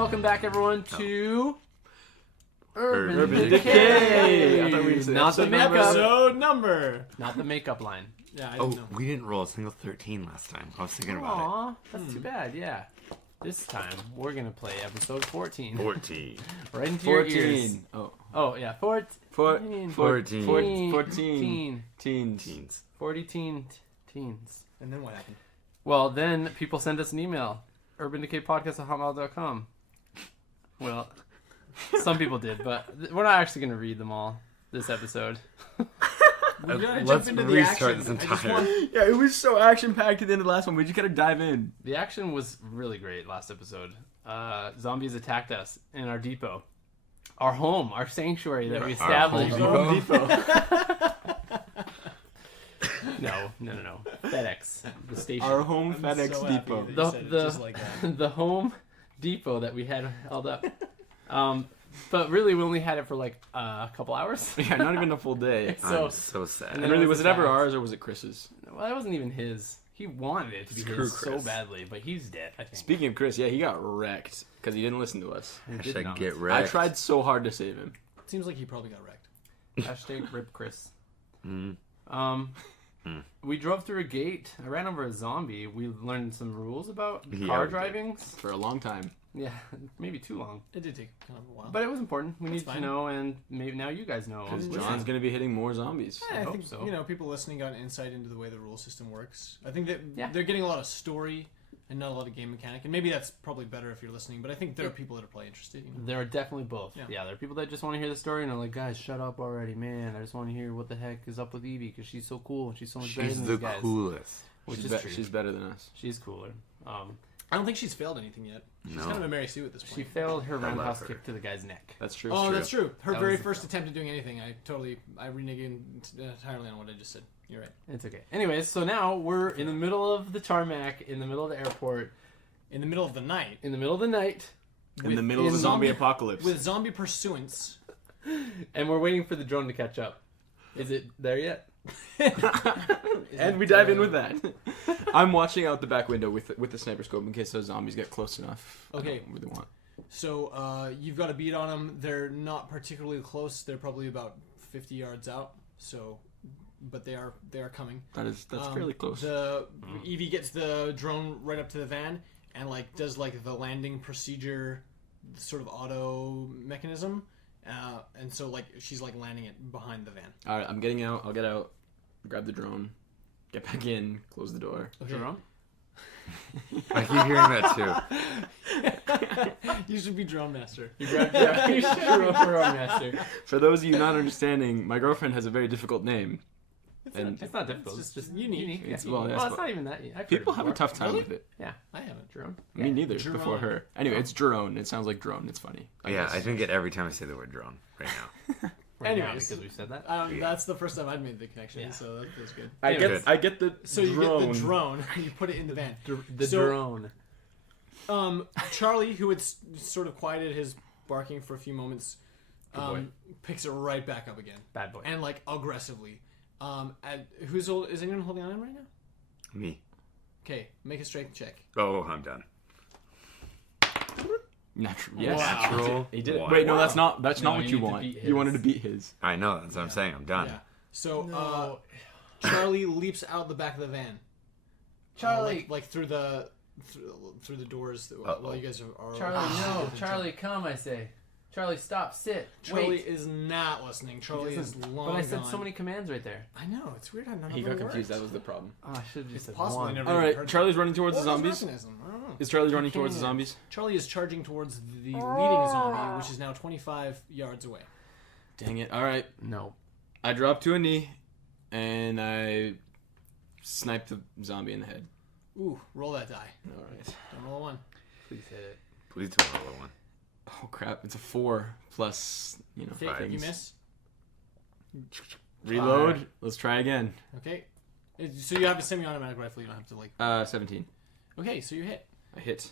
Welcome back, everyone, to Urban Decay. I thought we were Not the makeup. episode number. Not the makeup line. Yeah, I didn't know. We didn't roll a single 13 last time. I was thinking about Aw, that's too bad. Yeah. This time we're gonna play episode 14. it. 14. Right into your ears. 14. Oh yeah, 14. 14. Teens. 40 teens. And then what happened? Well, then people send us an email. UrbanDecayPodcast@hotmail.com. Well, some people did, but we're not actually going to read them all this episode. We gotta Let's jump into the restart action. this I just entire- want- Yeah, it was so action-packed at the end of the last one. We just gotta dive in. The action was really great last episode. Zombies attacked us in our depot. Our home, our sanctuary that we established. Home Depot. No. FedEx, the station. Our home I'm FedEx so happy Depot. that you the said it the, just like that. the home depot that we had held up. But really, we only had it for like a couple hours. Yeah, not even a full day. So, I'm so sad. and And then really, it was was it ever attacked. ours or was it Chris's? well, that wasn't even his. He wanted it to be Screw his so Chris. badly, but he's dead. I think. Speaking of Chris, yeah, he got wrecked because he didn't listen to us. He did Hashtag not. get I wrecked. tried so hard to save him. Seems like he probably got wrecked. Hashtag rip Chris. Mm. We drove through a gate. I ran over a zombie. We learned some rules about Yeah, car we did. driving. For a long time. Yeah, maybe too long, It did take kind of a while. but it was important. We That's need to fine. know, and maybe now you guys know. Because Listen. John's going to be hitting more zombies. I hope think so. people listening got an insight into the way the rule system works. I think that Yeah. they're getting a lot of story and not a lot of game mechanic, and maybe that's probably better if you're listening. But I think there are people that are probably interested. You know? There are definitely both. Yeah. Yeah, there are people that just want to hear the story and are like, guys, shut up already, man. I just want to hear what the heck is up with Evie because she's so cool and she's so much better She's than the these guys. coolest. Which She's, is true. she's better than us. She's cooler. I don't think she's failed anything yet. She's No. kind of a Mary Sue at this point. She failed her I love roundhouse her. kick to the guy's neck. That's true. Oh, that's true. Her That very was the first fail. attempt at doing anything, I reneged entirely on what I just said. You're right. It's okay. Anyways, so now we're in the middle of the tarmac, in the middle of the airport, In the middle of the night, in the middle of the night, In the middle of a zombie apocalypse. with zombie pursuance. and we're waiting for the drone to catch up. Is it there yet? And we dive in with that. I'm watching out the back window with the sniper scope in case those zombies get close enough. I Okay. don't really want. So you've got a beat on them. They're not particularly close. They're probably about 50 yards out. So, but they are coming. That's fairly close. The Evie gets the drone right up to the van and does the landing procedure, sort of auto mechanism, and so she's landing it behind the van. All right, I'm getting out. I'll get out, grab the drone, get back in, close the door. Okay. Drone? I keep hearing that too. You should be drone master. You grabbed your drone master. For those of you not understanding, my girlfriend has a very difficult name. And It's not difficult. It's It's just just unique. Yeah. It's well, Well, that's it's not even that. I've heard people it have a before. tough time Really? with it. Yeah, I haven't. drone. Me neither. Drone. Before her. Anyway, it's drone. It sounds like drone. It's funny. Yeah, guess. I think it every time I say the word drone right now. Right now, Anyways. because we've said that. I don't, Yeah. That's the first time I'd made the connection, Yeah. so that feels good. I Anyway. get. I get the. So you drone. get the drone, you put it in the van. The So- drone. Charlie, who had sort of quieted his barking for a few moments, boy. picks it right back up again, Bad boy. and is anyone holding on him right now? Me. Okay, make a strength check. Oh, I'm done. Natural. Yes. Wow. Natural. He did it. Wow. Wait, no, that's not. That's No, not what you you need to want. beat You wanted to his. beat his. I know. That's what I'm saying. I'm done. Yeah. So Charlie leaps out the back of the van. Charlie. Through the doors while you guys are. Charlie, no. Charlie, come, I say. Charlie, stop, sit. Charlie Wait. is not listening. Charlie is long But I said gone. so many commands right there. I know, it's weird how none He of got them confused. worked. That was the problem. Oh, I should have just said possibly one. never- All heard right, that. Charlie's running towards the What was zombies. mechanism? I don't know. Is Charlie running towards the can't. zombies? Charlie is charging towards the leading zombie, which is now 25 yards away. Dang it! All right, No. I drop to a knee, and I snipe the zombie in the head. Ooh, roll that die. All right. Don't roll a 1. Please hit it. Please don't roll one. Oh crap! It's a 4 plus Okay, things. you miss. Reload. Fire. Let's try again. Okay. So you have a semi-automatic rifle. You don't have to 17. Okay, so you hit. I hit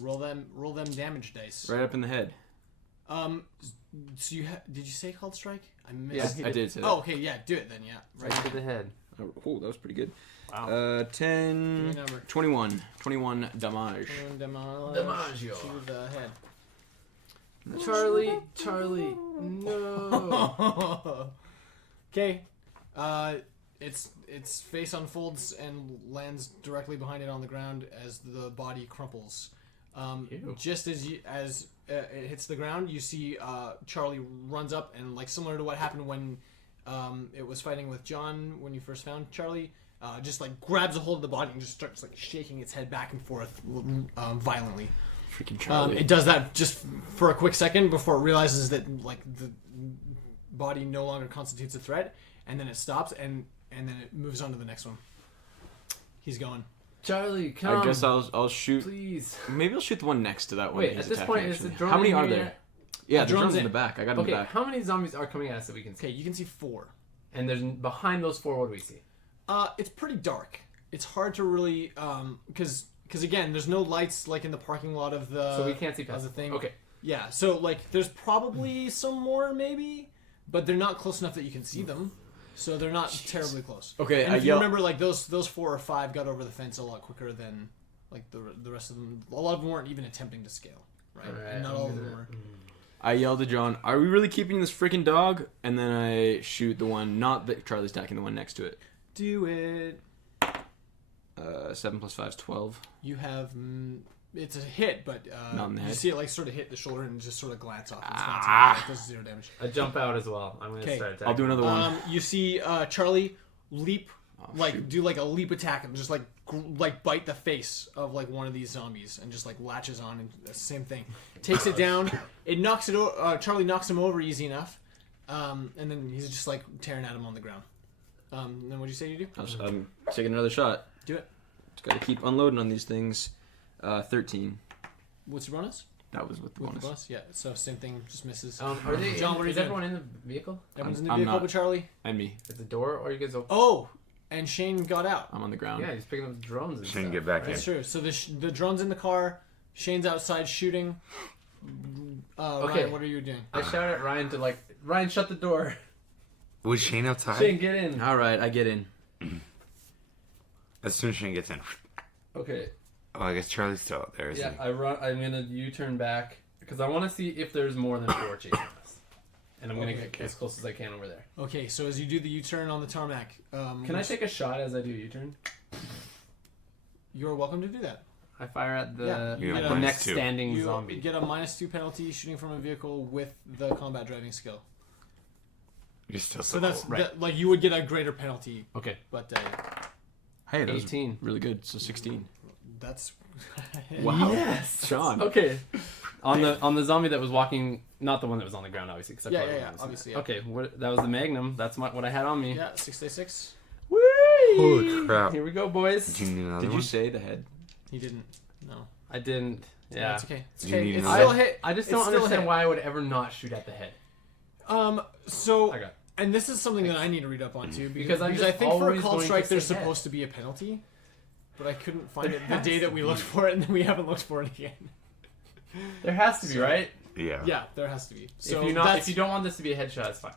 Roll them damage dice. right up in the head. So did you say called strike? I Yes, missed. I did say that. Oh, okay, yeah, do it then. Yeah, Right to the head. Oh, that was pretty good. Wow. 10, Give me a number. 21. 21 damage. DiMaggio. To the head. Charlie, no. Okay. Its face unfolds and lands directly behind it on the ground as the body crumples. Ew. Just as it hits the ground, you see Charlie runs up and, like, similar to what happened when it was fighting with John when you first found Charlie, just like grabs a hold of the body and just starts like shaking its head back and forth violently. Freaking Charlie. It does that just for a quick second before it realizes that like the body no longer constitutes a threat, and then it stops and then it moves on to the next one. He's going. Charlie, come. I guess I'll shoot. Please. Maybe I'll shoot the one next to that one. Wait, at this point, is the drone How many in are here there? yet? Yeah, The the drone's drone's in in. the back. I got him in Okay, the back. how many zombies are coming at us that we can see? Okay, you can see 4. And there's behind those 4, what do we see? It's pretty dark. It's hard to really because again, there's no lights like in the parking lot of the. So we can't see past the thing. Okay. Yeah, so like there's probably some more maybe, but they're not close enough that you can see them. So they're not terribly close. Okay, and I if you yell. remember, like those 4 or 5 got over the fence a lot quicker than like the rest of them. A lot of them weren't even attempting to scale, right? Alright, And not all of them were. I yelled at John, "Are we really keeping this freaking dog?" And then I shoot the one, not that Charlie's attacking, the one next to it. Do it. 7 plus 5 is 12. You have. It's a hit, but Not in the you head. see it like sort of hit the shoulder and just sort of glance off. It's Ah. not does 0 damage. I jump out as well. I'm going to Okay. start attacking. I'll do another one. You see Charlie leap, shoot. do like a leap attack and just like bite the face of like one of these zombies and just like latches on and the same thing. Takes it down. It knocks it. Charlie knocks him over easy enough, and then he's just like tearing at him on the ground. And then what'd you say you do? I'm taking another shot. Do it. Just gotta keep unloading on these things. 13. What's your bonus? That was with the With bonus. the bonus? Yeah. So same thing, just misses. Are they? John, what are you is doing? everyone in the vehicle? Everyone's in the I'm vehicle not. but Charlie. And me. Is the door or you guys open? Oh, and Shane got out. I'm on the ground. Yeah, he's picking up drones and Shane, stuff. get back right? in. That's true. So the drone's in the car. Shane's outside shooting. Okay. Ryan, what are you doing? I shout at Ryan to Ryan, shut the door. Was Shane outside? Shane, get in. Alright, I get in. As soon as Shane gets in. Okay. Oh, I guess Charlie's still out there, isn't Yeah, he? I run. I'm gonna U-turn back because I want to see if there's more than 4 chasing us, and I'm gonna Okay. get as close as I can over there. Okay, so as you do the U-turn on the tarmac, Can I take a shot as I do U-turn? You're welcome to do that. I fire at the, Yeah, you the get a next -2. standing You zombie. get a -2 penalty shooting from a vehicle with the combat driving skill. You're still So so that's cool. right. that, like you would get a greater penalty, Okay. but Hey, that was 18. really good. So 16. that's Wow. Yes. Sean. Okay. On the zombie that was walking, not the one that was on the ground, obviously. Cause I Yeah, probably yeah, wouldn't have obviously, seen that. Okay, that was the Magnum. That's what I had on me. yeah 6d6. Whee! Holy crap. Here we go, boys. Do you need another Did you one? say the head? He didn't. No. I didn't. Yeah. It's okay. It's Do you okay. need It's another still a one? hit. I just It's don't still a understand hit. why I would ever not shoot at the head. So I got. and this is something that I need to read up on too Because I'm I just think for a always call going to strike there's say head. supposed to be a penalty, but I couldn't find There it the has day to that we be. looked for it, and then we haven't looked for it again. There has to be, right? Yeah. Yeah, there has to be. So If you don't want this to be a headshot, it's fine.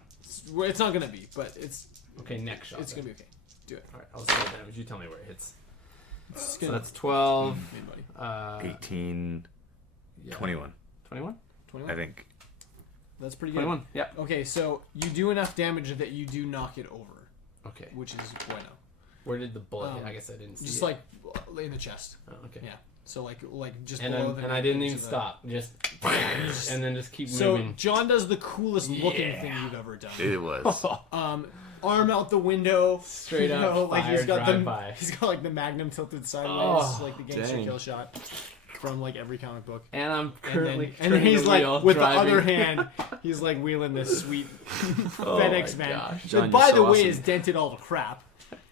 it's not gonna be, but it's Okay, next shot. it's then. gonna be okay. Do it. All right, I'll say damage. You tell me where it hits. It's So gonna that's 12. be buddy. 18, Yeah. 21, 21? I 21. think. That's pretty good. 21. Yeah. Okay, so you do enough damage that you do knock it over, Okay. which is bueno. Where did the bullet hit? Um, I guess I didn't see Just it. like in the chest. Oh, okay. Yeah. So like just And below the I didn't edge even of the- stop. Just and then just keep So moving. John does the coolest looking Yeah. thing you've ever done. It was. Arm out the window, Straight you up know, like he's fire, got the drive-by. he's got like the Magnum tilted sideways, Oh, like the gangster dang. kill shot from like every comic book. And I'm And then, currently and then turning he's the like wheel, with driving. the other hand, he's like wheeling this sweet Oh FedEx my van. gosh. That, John, by you're the so way, awesome. is dented all to crap.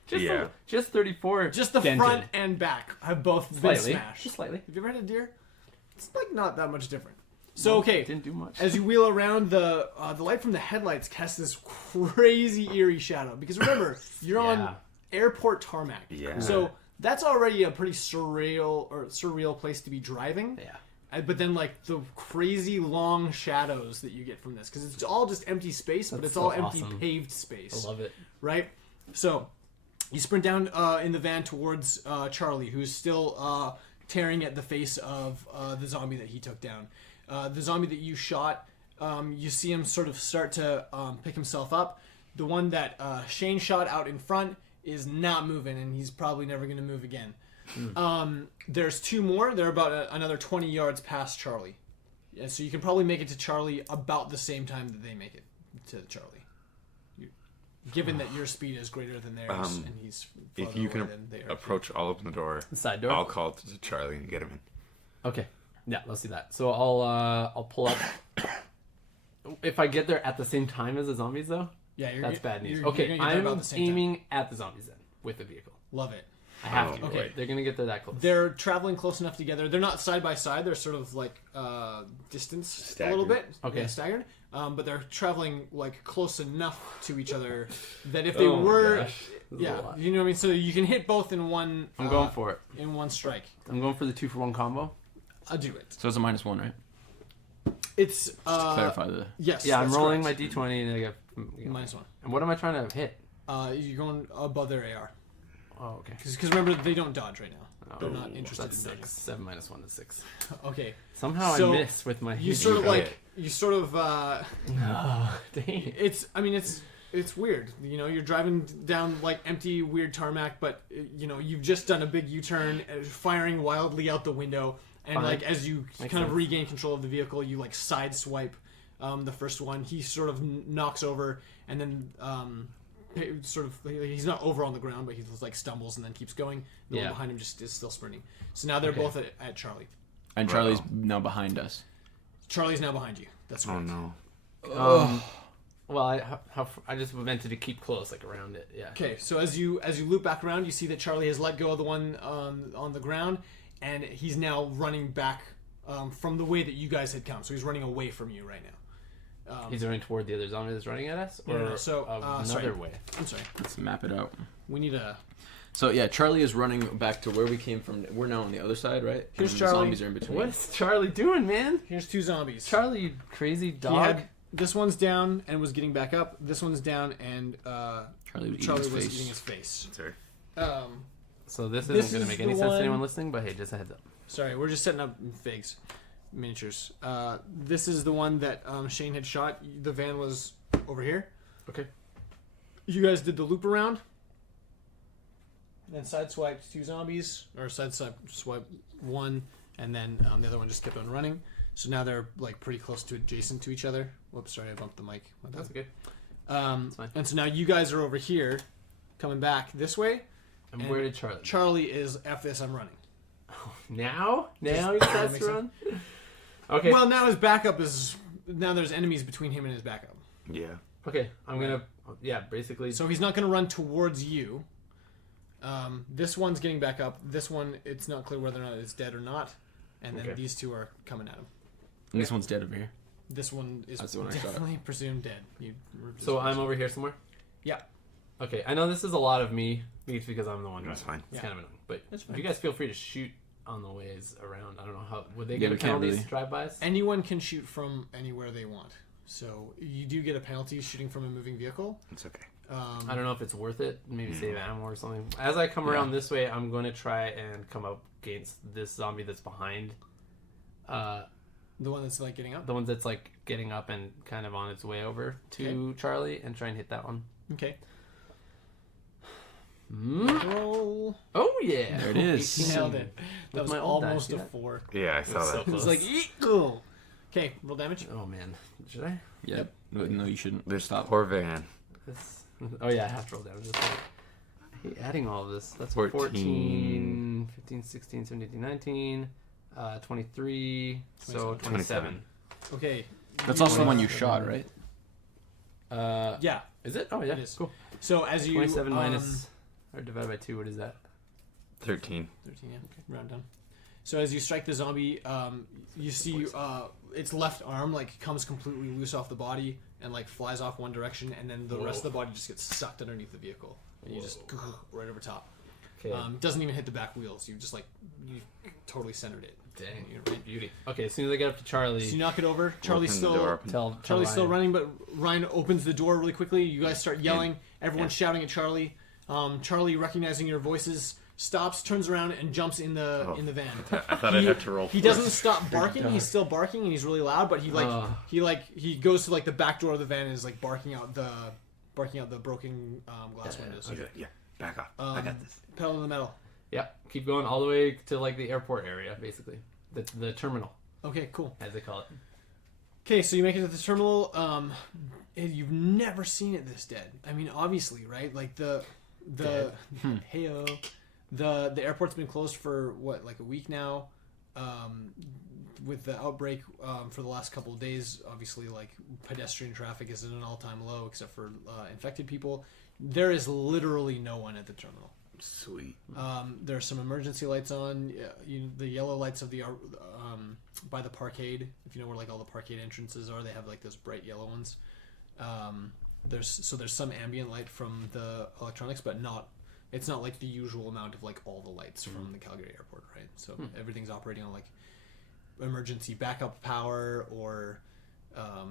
Yeah. Just 34. Just the dented. front and back have both been Slightly. smashed. Just slightly. Have you ever had a deer? It's like not that much different. So okay, Didn't do much. as you wheel around, the light from the headlights casts this crazy eerie shadow. Because remember, you're Yeah. on airport tarmac. Yeah. So that's already a pretty surreal place to be driving. Yeah. But then like the crazy long shadows that you get from this, because it's all just empty space, but That's it's all so empty awesome. paved space, I love it. right? So You sprint down in the van towards Charlie, who's still tearing at the face of the zombie that he took down. The zombie that you shot, you see him sort of start to pick himself up. The one that Shane shot out in front is not moving, and he's probably never going to move again. There's 2 more. They're about another 20 yards past Charlie. Yeah, so you can probably make it to Charlie about the same time that they make it to Charlie. Given that your speed is greater than theirs, and he's farther If you can away than they are. approach, I'll open the door. The side door. I'll call to Charlie and get him in. Okay. Yeah, let's do that. So I'll pull up. If I get there at the same time as the zombies, though, Yeah, that's bad news. you're Okay, gonna get there about I'm the same time. aiming at the zombies then with the vehicle. Love it. I have to. Oh, Okay, they're gonna get there that close. They're traveling close enough together. They're not side by side. They're sort of like distanced a little bit. Okay. Yeah, staggered. But they're traveling like close enough to each other that if they were, gosh. This is a yeah, lot. you know what I mean. So you can hit both in one. I'm going for it. in one strike. I'm going for the 2-for-1 combo. I'll do it. So it's a -1, right? It's Just to clarify the. yes. Yeah, I'm that's rolling correct. my d20 and I get -1. And what am I trying to hit? You're going above their AR Oh, okay. because remember they don't dodge right now. They're not Oh, interested that's in dodging. 6. 7 minus 1 is 6. Okay. Somehow So, I miss with my. You sort of got like it. you sort of. Oh, dang. It's. I mean, it's weird. You know, you're driving down like empty, weird tarmac, but you know, you've just done a big U-turn, firing wildly out the window, and Fine. like as you Makes kind of sense. regain control of the vehicle, you like sideswipe the first one. He sort of knocks over, and then sort of he's not over on the ground, but he just like stumbles and then keeps going. The one Yeah. behind him just is still sprinting. So now they're Okay. both at Charlie. And Charlie's now behind us. Charlie's now behind you. That's Oh correct. no. Well, I just meant to keep close, like around it. Yeah. Okay, so as you loop back around, you see that Charlie has let go of the one on the ground, and he's now running back from the way that you guys had come. So he's running away from you right now. He's running toward the other zombie that's running at us, No, or no, no. So, another sorry. way. I'm sorry. Let's map it out. We need a. So yeah, Charlie is running back to where we came from. We're now on the other side, right? Here's And Charlie. The zombies are in between. What is Charlie doing, man? Here's 2 zombies. Charlie, you crazy He dog. had, this one's down and was getting back up. This one's down and Charlie was Charlie eating was his face. eating his face. Sorry. So this This isn't going to is make any the sense to one- anyone listening, but hey, just a heads up. Sorry, we're just setting up figs, miniatures. This is the one that Shane had shot. The van was over here. Okay. You guys did the loop around. Then sideswiped 2 zombies, or sideswipe 1, and then the other one just kept on running. So now they're like pretty close to adjacent to each other. Whoops, sorry, I bumped the mic. My bad. That's okay. Fine. And so now you guys are over here, coming back this way. And where did Charlie? Charlie is after this. I'm running. Now he Just- decides makes to run. Okay. Well, now his backup is now there's enemies between him and his backup. Yeah. okay. I'm gonna. Yeah, basically. So he's not going to run towards you. This one's getting back up. This one, it's not clear whether or not it's dead or not. And then Okay. these 2 are coming at him. And this one's dead over here. This one is That's the one I shot. definitely presumed dead. So I'm over here somewhere. Yeah. Okay. I know this is a lot of me, because I'm the one. That's driving. fine. It's Yeah. kind of annoying, but That's if fine. you guys feel free to shoot on the ways around. I don't know how would they Yeah, get a we can't penalties really. drive-bys? Anyone can shoot from anywhere they want. So you do get a penalty shooting from a moving vehicle. It's okay. I don't know if it's worth it. Maybe save ammo or something. As I come around this way, I'm going to try and come up against this zombie that's behind. The one that's like getting up. The one that's like getting up and kind of on its way over to Charlie, and try and hit that one. Okay. Oh yeah! There it is. 18. Nailed it. That was my old die, almost see a that? 4. Yeah, I saw so that. It was close. like, equal. Okay, roll damage. Oh man, should I? Yep. No, you shouldn't. This Stop. poor van. This... Oh yeah, I have to roll damage. Just like... I hate adding all of this. That's 14. 14, 15, 16, 17, 18, 19, 23, so 27. Okay. That's also the one you shot, right? Yeah. Is it? Oh yeah, It is. cool. So as you 27 minus, or divided by 2, what is that? 13. 13, yeah. Okay, round down. So as you strike the zombie, you see its left arm like comes completely loose off the body and like flies off one direction, and then the rest of the body just gets sucked underneath the vehicle, and you just right over top. Okay. Doesn't even hit the back wheels. You just like you totally centered it. Dang, beauty. Okay, as soon as I get up to Charlie, So you knock it over. Charlie's Open the door still up. Charlie's still Ryan. running, but Ryan opens the door really quickly. You guys start yelling. Everyone's shouting at Charlie. Charlie, recognizing your voices, stops, turns around, and jumps in the van. I thought I'd have to roll. He doesn't stop barking. He's still barking, and he's really loud. But he goes to like the back door of the van and is like barking out the broken glass windows. Okay, yeah, back off. I got this. Pedal to the metal. Yeah, keep going all the way to like the airport area, basically. The terminal, Okay, cool. as they call it. Okay, so you make it to the terminal. And you've never seen it this dead. I mean, obviously, right? Like the heyo, the airport's been closed for what, like a week now. With the outbreak for the last couple of days, obviously, like pedestrian traffic is at an all-time low, except for infected people. There is literally no one at the terminal. Sweet. There are some emergency lights on. The yellow lights of the by the parkade. If you know where like all the parkade entrances are, they have like those bright yellow ones. There's some ambient light from the electronics, but it's not like the usual amount of like all the lights from the Calgary airport, right? So everything's operating on like emergency backup power or I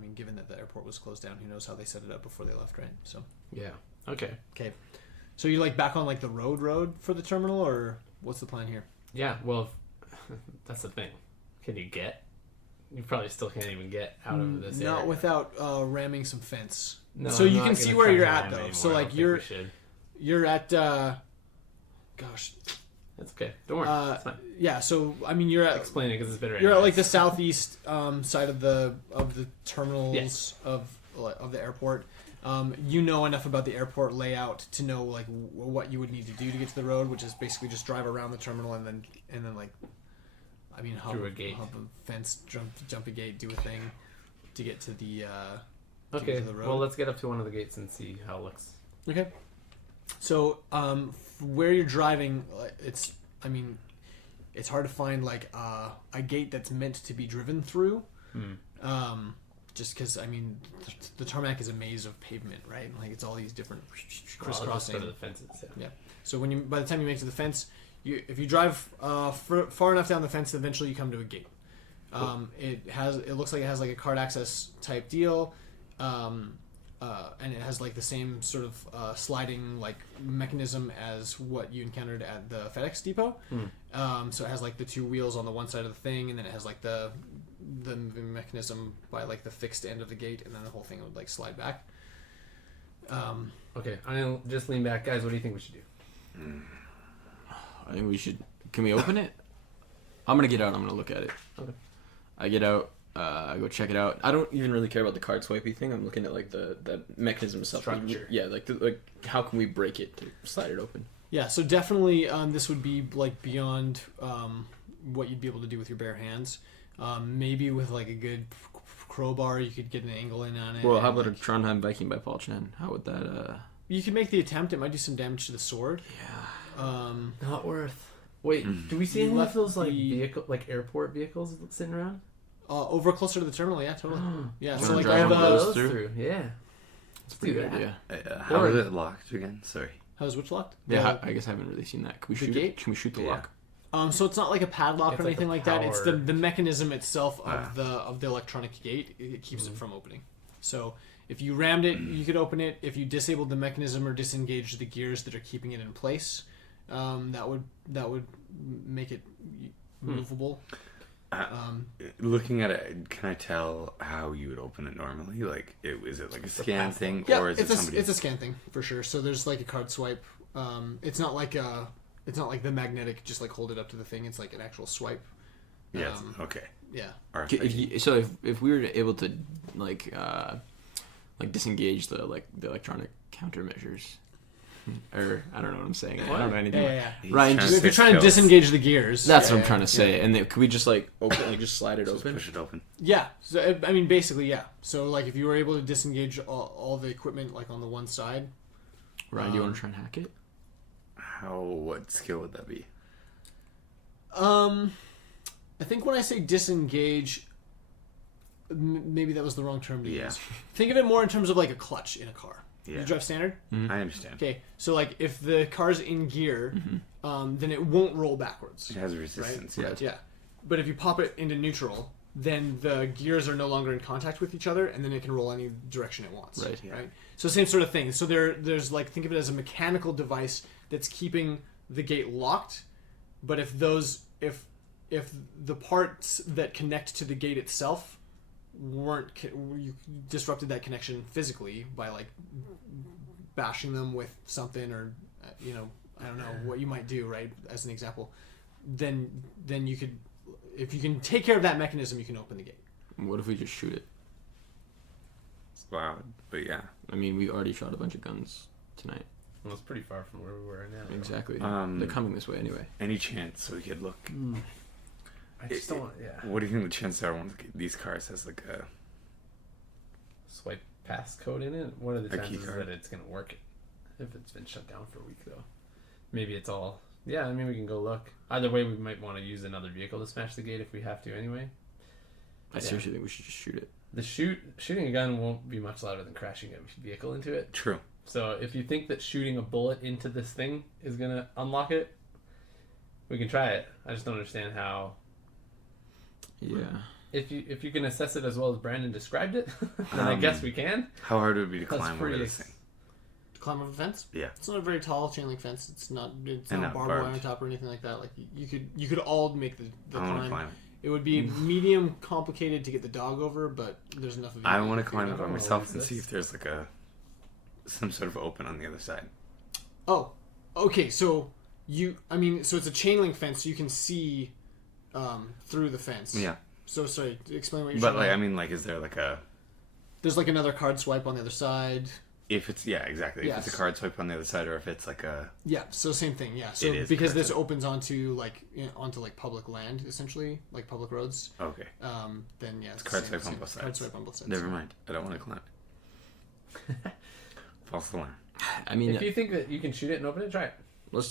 mean, given that the airport was closed down, who knows how they set it up before they left, right? So Yeah. Okay. So you like back on like the road for the terminal, or what's the plan here? Yeah. Well, that's the thing. Can you get? You probably still can't even get out of this area. Not without ramming some fence. No, so I'm you not can gonna see where try you're to at ram though. anymore. So I like don't think we should. you're at gosh. That's okay. Don't worry. It's fine. Yeah. So I mean, you're at Explain it because it's better. you're at like the anyways. southeast side of the terminals Yes. of the airport. You know enough about the airport layout to know like what you would need to do to get to the road, which is basically just drive around the terminal and then like, I mean, hop Through a gate. hop a fence, jump a gate, do a thing to get to the Okay. to the road. Well, let's get up to one of the gates and see how it looks. Okay. So where you're driving, it's hard to find like a gate that's meant to be driven through. Just because, I mean, the tarmac is a maze of pavement, right? Like, it's all these different Well, I'll just crisscrossing. go to the fences. Yeah. So by the time you make it to the fence, if you drive far enough down the fence, eventually you come to a gate. It looks like it has like a card access type deal, and it has like the same sort of sliding like mechanism as what you encountered at the FedEx depot. So it has like the two wheels on the one side of the thing, and then it has like the mechanism by like the fixed end of the gate, and then the whole thing would like slide back. Okay. I'm gonna just lean back, guys. What do you think we should do? I think we should. Can we open it? I'm gonna get out. I'm gonna look at it. Okay. I get out. I go check it out. I don't even really care about the card swipey thing. I'm looking at like the mechanism itself. Structure. Yeah, like how can we break it to slide it open? Yeah, so definitely this would be like beyond what you'd be able to do with your bare hands. Maybe with like a good crowbar, you could get an angle in on it. Well, how about a Trondheim Viking by Paul Chen? How would that? You could make the attempt. It might do some damage to the sword. Yeah. Not worth. Wait, do we see You any of left those like the- airport vehicles sitting around? Over closer to the terminal, yeah, totally. Yeah, so Wanna like drive all one of the those through. Yeah. That's a pretty do good that. idea. How Or- is it locked again? Sorry. how's which locked? Yeah, I guess I haven't really seen that. Can we the shoot gate? it? Can we shoot the Yeah. lock? So it's not like a padlock It's or like anything a like that. It's the powered- mechanism itself Ah. of the electronic gate. It keeps it from opening. So if you rammed it, you could open it. If you disabled the mechanism or disengaged the gears that are keeping it in place, that would make it movable. Looking at it, can I tell how you would open it normally? Like, is it like a scan thing, Yeah, or is it somebody? it's a scan thing for sure. So there's like a card swipe. It's not like the magnetic just like hold it up to the thing. It's like an actual swipe. Yeah. Okay. Yeah. RFID. If we were able to like disengage the electronic countermeasures, or I don't know what I'm saying. I don't know anything. Yeah. He's Ryan, trying just- If you're fix trying to pills. disengage the gears, That's what I'm yeah, trying to say. yeah. And then, could we just like open, like just slide it Just open? push it open. Yeah, so I mean, basically, yeah. So like, if you were able to disengage all the equipment like on the one side, Ryan, do you want to try and hack it? What skill would that be? I think when I say disengage, maybe that was the wrong term to Yeah. use. Think of it more in terms of like a clutch in a car. Yeah. You drive standard. I understand. Okay, so like if the car's in gear, then it won't roll backwards. It has resistance. Right? Yeah. Yeah. But if you pop it into neutral, then the gears are no longer in contact with each other, and then it can roll any direction it wants. Right. Right. So same sort of thing. So there's like, think of it as a mechanical device that's keeping the gate locked, but if the parts that connect to the gate itself you disrupted that connection physically by like bashing them with something, or I don't know what you might do, right, as an example, then you could, if you can take care of that mechanism, you can open the gate. What if we just shoot it? It's loud, but yeah. I mean, we already shot a bunch of guns tonight. Well, it's pretty far from where we were now. Exactly. They're coming this way anyway. Any chance we could look? I just don't want, yeah. What do you think the chances are one of these cars has like a Swipe passcode in it? What are the A key chances card. that it's going to work if it's been shut down for a week, though? Maybe it's all... Yeah, I mean, we can go look. Either way, we might want to use another vehicle to smash the gate if we have to anyway. I seriously think we should just shoot it. Shooting a gun won't be much louder than crashing a vehicle into it. True. So if you think that shooting a bullet into this thing is going to unlock it, we can try it. I just don't understand how... Yeah. If you can assess it as well as Brandon described it, then I guess we can. How hard would it be to That's climb over pretty this thing? To climb over the fence? Yeah. It's not a very tall chain link fence. It's not And not barbed wire barbed. on top or anything like that. Like you could all make the I want to climb. climb it. It would be medium complicated to get the dog over, but there's enough of you. I want to to climb it figure by out. myself and this? see if there's like some sort of open on the other side. Oh, okay. So so it's a chain link fence. So you can see through the fence. Yeah. So sorry, explain what you're But saying. like, I mean, like, is there like a... There's like another card swipe on the other side. If it's, yeah, exactly. If Yes. it's a card swipe on the other side, or if it's like a... Yeah, so same thing. Yeah, so It is because card this swipe. opens onto onto public land, essentially, like public roads. Okay. Then yeah, it's card the same- swipe on same- both Card sides. swipe on both sides. Never mind. I don't want to climb it. False alarm. I mean, If you think that you can shoot it and open it, try it.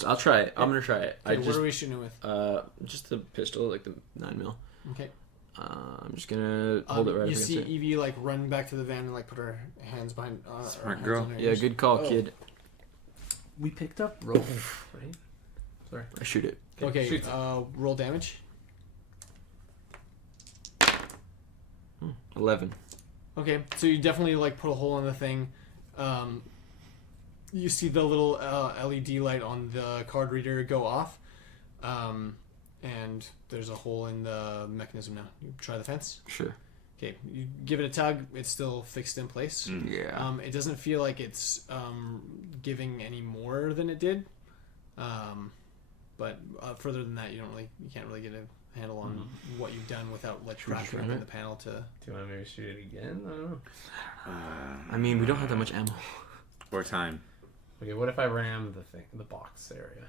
I'll try it. I'm gonna try it. Okay, what are we shooting with? Just the pistol, like the 9mm. Okay. I'm just gonna hold it right You against see it. Evie run back to the van and put her hands behind. Smart her girl. hands on her Yeah, ears. good call, Oh. kid. We picked up rope, right? Sorry. I shoot it. Okay, Shoots it. roll damage. 11. Okay, so you definitely put a hole in the thing. You see the little LED light on the card reader go off, and there's a hole in the mechanism now. You try the fence. Sure. Okay, you give it a tug. It's still fixed in place. Yeah. It doesn't feel like it's giving any more than it did, but further than that, you can't really get a handle on what you've done without we cracking try open it? the panel to. Do you want to maybe shoot it again? I don't know. I mean, we don't have that much ammo. Or time. Okay, what if I ram the box area?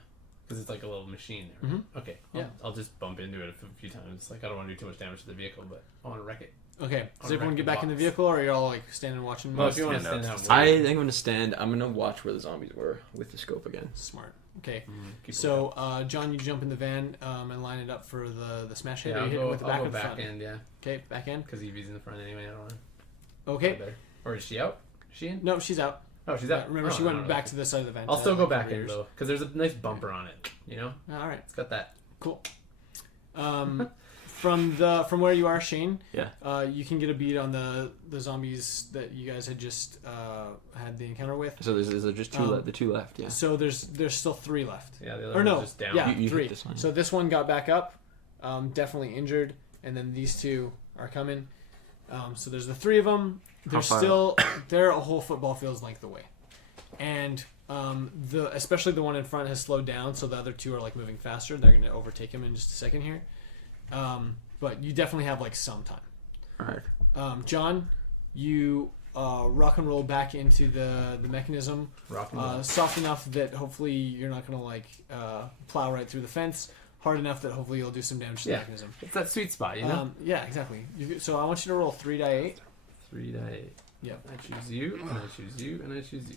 Because it's like a little machine there. Right? Mhm. Okay, Yeah. I'll just bump into it a few times. I don't want to do too much damage to the vehicle, but I want to wreck it. Okay, I'll does everyone wreck get the back in the box. vehicle, or are you all standing and watching? Well, if you want to stand stand up. out, I think I'm gonna stand. I'm gonna watch where the zombies were with the scope again. Smart. Okay. keep So, John, you jump in the van and line it up for the smash hit. yeah, Are I'll you hitting go, with the back I'll or go the back front? end, yeah, Okay, back end. because Evie's in the front anyway. I don't want to. Okay. Or is she out? Is she in? No, she's out. Oh, she's Yeah, out. remember, Oh, she I went don't back know. to the side of the van. I'll to still go have back her in ears. though, because there's a nice bumper on it. You know, All right. it's got that. Cool. From where you are, Shane, Yeah. you can get a beat on the zombies that you guys had just had the encounter with. So there's just two the two left. Yeah. So there's still 3 left. Yeah, the other Or one's no, just down. yeah, You hit 3. this one. So this one got back up, definitely injured, and then these 2 are coming. So there's the 3 of them. They're a whole football field's length away, and especially the one in front has slowed down, so the other 2 are moving faster. They're going to overtake him in just a second here, but you definitely have some time. All right. John, you rock and roll back into the mechanism, Rock and roll. soft enough that hopefully you're not going to plow right through the fence, hard enough that hopefully you'll do some damage to the Yeah. mechanism. It's that sweet spot, you know. Yeah, exactly. So I want you to roll 3 die 8. 3 die 8. Yep. I choose you, and I choose you, and I choose you.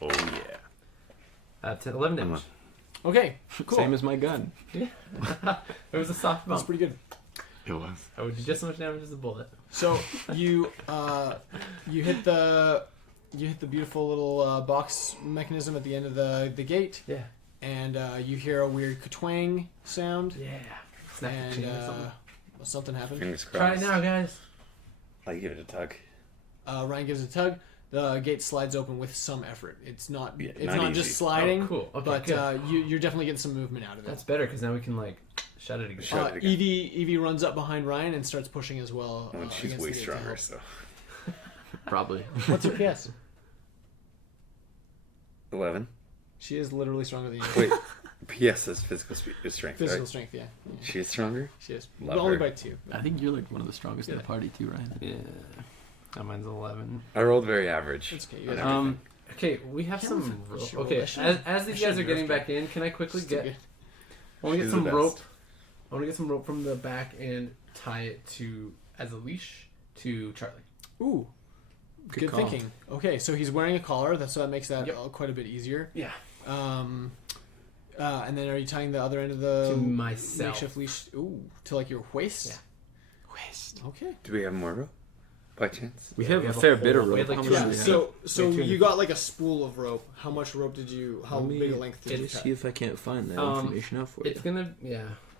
Oh, yeah. 11 damage. Okay, cool. Same as my gun. It was a soft That's bump. pretty good. It was. I would do just as much damage as a bullet. So you hit the beautiful little box mechanism at the end of the gate, Yeah. and you hear a weird ka-twang sound, Yeah. Snap the and chain or something. something happened. Fingers Try crossed. it now, guys. I give it a tug. Ryan gives it a tug. The gate slides open with some effort. It's not. Yeah, it's not not easy. just sliding. Oh, cool. Okay, but good. you're definitely getting some movement out of it. That's better because now we can like shut it again. Shut it again. Evie runs up behind Ryan and starts pushing as well. Oh, and she's against way the gate to stronger, help. so. Probably. What's your PS? 11. She is literally stronger than you. Wait, PS is physical strength, Physical right? strength, yeah. She is stronger? She is. Love Only her. by 2. I think you're like one of the strongest in the Yeah. party too, Ryan. Yeah. That mine's 11. I rolled very average. That's okay. You on guys everything. Okay, we have Can't some remember rope. if she rolled. Okay, I should- as these I guys should are getting nerf back in, can I quickly Still get? good. I want to get She's some the best. rope. I want to get some rope from the back and tie it to as a leash to Charlie. Ooh. Good call. thinking. Okay, so he's wearing a collar. So that makes that Yep. quite a bit easier. Yeah. And then are you tying the other end of the To myself. makeshift leash? Ooh, to like your waist. Yeah. Waste. Okay. Do we have more rope? By chance? We Yeah, have we a have a fair whole- bit of we rope. had, like, How two much Yeah. do we have? So Wait, you got like a spool of rope. How much rope did you? How Let me- big a length did Let you me cut? see if I can't find that Um, information out for you. It's gonna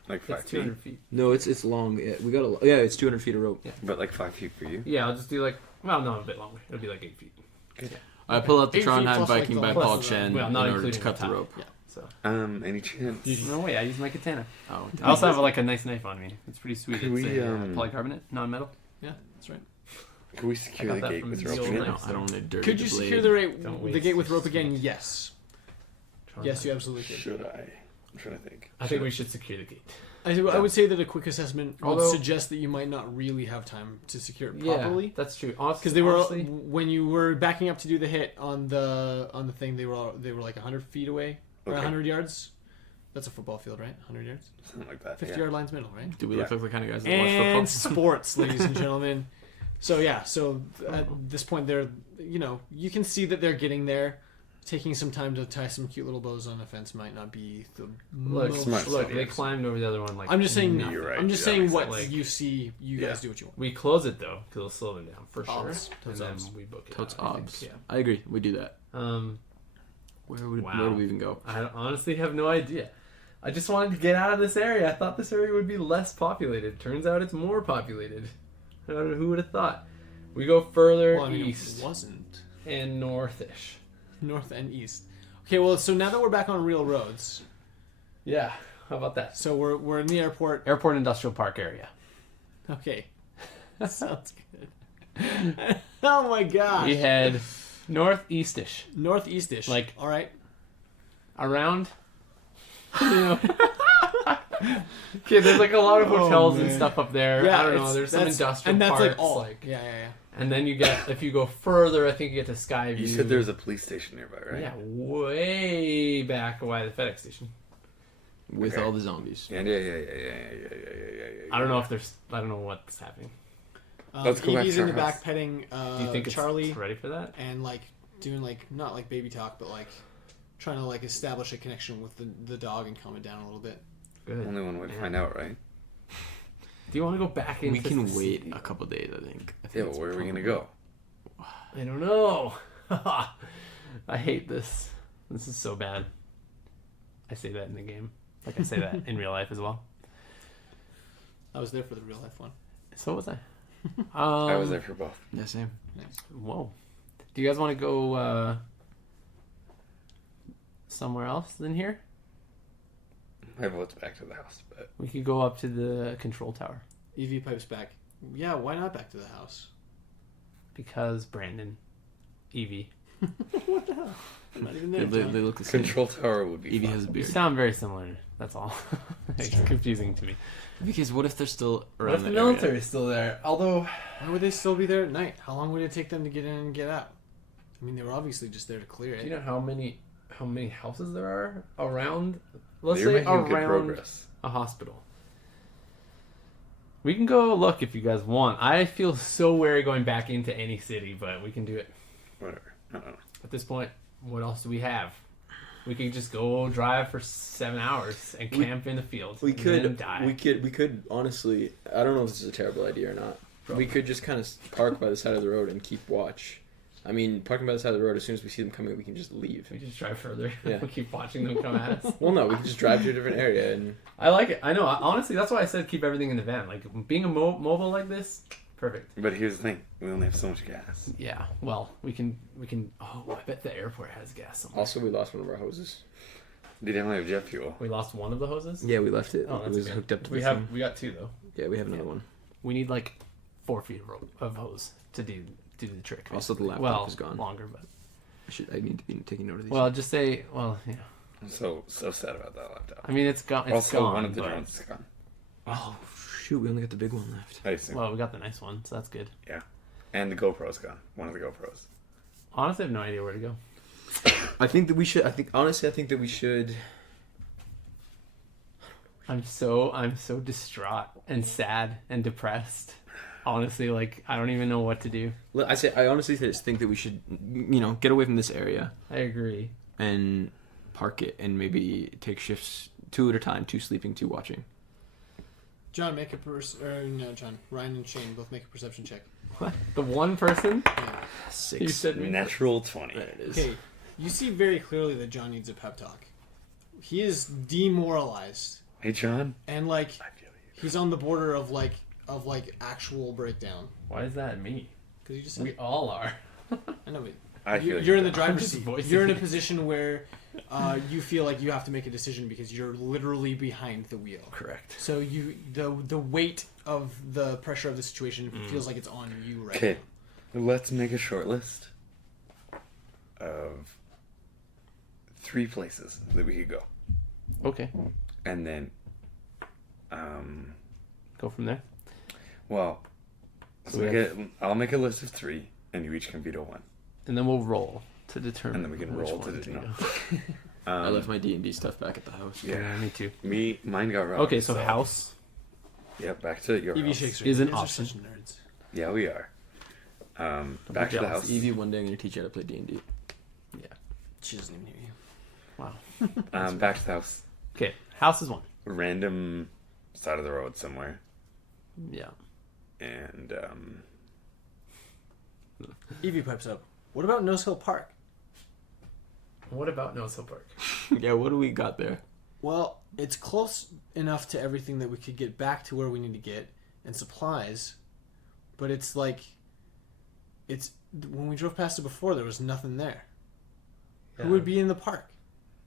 Like 5 it's feet? 200 feet. No, it's long. Yeah, we got a. Yeah, it's 200 feet of rope. But like 5 feet for you? Yeah, I'll just do like a bit longer. It'll be like 8 feet. I pull out the 8 feet Trondheim plus, like, Viking the back length ball of the- chain Well, in not order to including cut the the top. rope. Yeah. So Any chance? no way, I use my katana. Oh, I also have like a nice knife on me. It's pretty sweet. Could It's we, a polycarbonate, non-metal. Yeah, that's right. Can we I secure got the that gate from with the rope old in it? knife. No, I don't want to dirty Could you the secure blade. Don't the waste gate with your rope again? sweet. Yes. Yes, you absolutely could. Should I? I'm trying to think. I think we should secure the gate. I would say that a quick assessment would Although- suggest that you might not really have time to secure it Yeah, properly. that's true. Because they were honestly, when you were backing up to do the hit on the thing, they were like 100 feet away or Okay. 100 yards. That's a football field, right? 100 yards. Something like that. 50 yeah. yard line's middle, right? Do we Yeah. look like the kind of guys that watch And football? sports, ladies and gentlemen. So yeah, so at this point, they're you can see that they're getting there. Taking some time to tie some cute little bows on the fence might not be the look, most. smart. they climbed over the other one. Like I'm just saying. nothing. You're right. I'm just That saying makes what sense. you see. You Yeah. guys do what you want. We close it though, because it'll slow them down for sure. Obs. And Totes then obs. we book it. Totes out, I think. obs. Yeah. I agree. We do that. Where do Wow. we even go? I honestly have no idea. I just wanted to get out of this area. I thought this area would be less populated. Turns out it's more populated. I don't know, who would have thought? We go further Well, I mean, east it wasn't and northish. north and east. Okay, well, so now that we're back on real roads, Yeah, how about that? so we're in the airport. Airport Industrial Park area. Okay, sounds good. Oh my gosh. We head northeastish, Northeastish. Like- all right. around. You know. Okay, there's like a lot of hotels and man. stuff up there. I don't know. it's- There's some that's- industrial and that's parks. like all. Like, Yeah, yeah. and then you get, if you go further, I think you get to Skyview. You said there's a police station nearby, right? Yeah, way back by the FedEx station. With Okay. all the zombies. Yeah. I don't know if there's. I don't know what's happening. Let's go back Evie's to in our the back house. petting Do you think it's Charlie ready for that? and like doing like not like baby talk, but like trying to like establish a connection with the dog and calm it down a little bit. Good. Only one way to Yeah. find out, right? Do you want to go back into We can the wait city? a couple days, I think. Yeah, but where are we gonna go? I don't know. I hate this. This is so bad. I say that in the game. Like I say that in real life as well. I was there for the real life one. So was I. I was there for both. Yeah, same. Nice. Whoa. Do you guys want to go somewhere else than here? My vote's back to the house, but We could go up to the control tower. Evie pipes back. Yeah, why not back to the house? Because Brandon, Evie. What the hell? I'm not even They, there. they, Tom. they look the same. control tower would be Evie fun. has a You beard. sound very similar. That's all. It's confusing to me. Because what if they're still What around if the the area? military is still there? Although, Why would they still be there at night? How long would it take them to get in and get out? I mean, they were obviously just there to clear do it. you know how many houses there are around? Let's They're say making good around progress. a hospital. We can go look if you guys want. I feel so wary going back into any city, but we can do it. Whatever. I don't know. At this point, what else do we have? We could just go drive for 7 hours and camp in the field. We and could, then die. we could honestly. I don't know if this is a terrible idea or not. We could just kind of park by the side of the road and keep watch, I mean, parking by the side of the road, as soon as we see them coming, we can just leave. We just drive further. Yeah. We keep watching them come at us. Well, no, we can just drive to a different area. And I like it. I know. Honestly, that's why I said keep everything in the van. Like, being a mobile like this, perfect. But here's the thing: we only have so much gas. Yeah. Well, we can. Oh, I bet the airport has gas somewhere. also, we lost one of our hoses. They definitely have jet fuel. We lost one of the hoses. Yeah, we left it. Oh, it that's was good. hooked up to We the have. thing. We got two though. Yeah, we have another one. We need like 4 feet of hose to do the trick. Also, the laptop well, is gone. longer, but I need to be taking note of these. well, just say yeah. I'm so sad about that laptop. I mean, it's gone. It's also, gone. one of the but- drones is gone. Oh, shoot, we only got the big one left. I assume. Well, we got the nice one, so that's good. And the GoPro's gone. One of the GoPros. Honestly, I have no idea where to go. I think that we should. I think that we should. I'm so distraught and sad and depressed. Honestly, like I don't even know what to do. I honestly just think that we should, get away from this area I agree. and park it and maybe take shifts 2 at a time, 2 sleeping, 2 watching. John, Ryan and Shane both make a perception check. What? The one person? Yeah. 6. You said me. Natural 20. There it is. Okay, you see very clearly that John needs a pep talk. He is demoralized, Hey, John. and like I feel you. he's on the border of like actual breakdown. Why is that me? Because you just said We all are. I know, but I feel you're in the John. driver's just seat. voicing You're in a it. position where you feel like you have to make a decision because you're literally behind the wheel. Correct. So the weight of the pressure of the situation feels like it's on you right Okay, let's make a short list of 3 places that we could go. Okay. And then, Go from there. well, So we I'll make a list of 3, and you each can veto 1. And then we'll roll to determine. And then we can which roll to one determine. go. I left my D&D stuff back at the house. Yeah. Me too. Mine got robbed. Okay, so house. Yeah, back to your Evie house. shakes her Is head. an You guys are option. such nerds. Yeah, we are. Back to the jealous. house. Evie, one day I'm going to teach you how to play D&D. She doesn't even hear you. Wow. Back to the house. Okay, house is one. Random side of the road somewhere. Yeah. And, Evie pipes up. What about Nose Hill Park? What about Nose Hill Park? Yeah, what do we got there? Well, it's close enough to everything that we could get back to where we need to get and supplies, but it's like when we drove past it before, there was nothing there. Who would be in the park?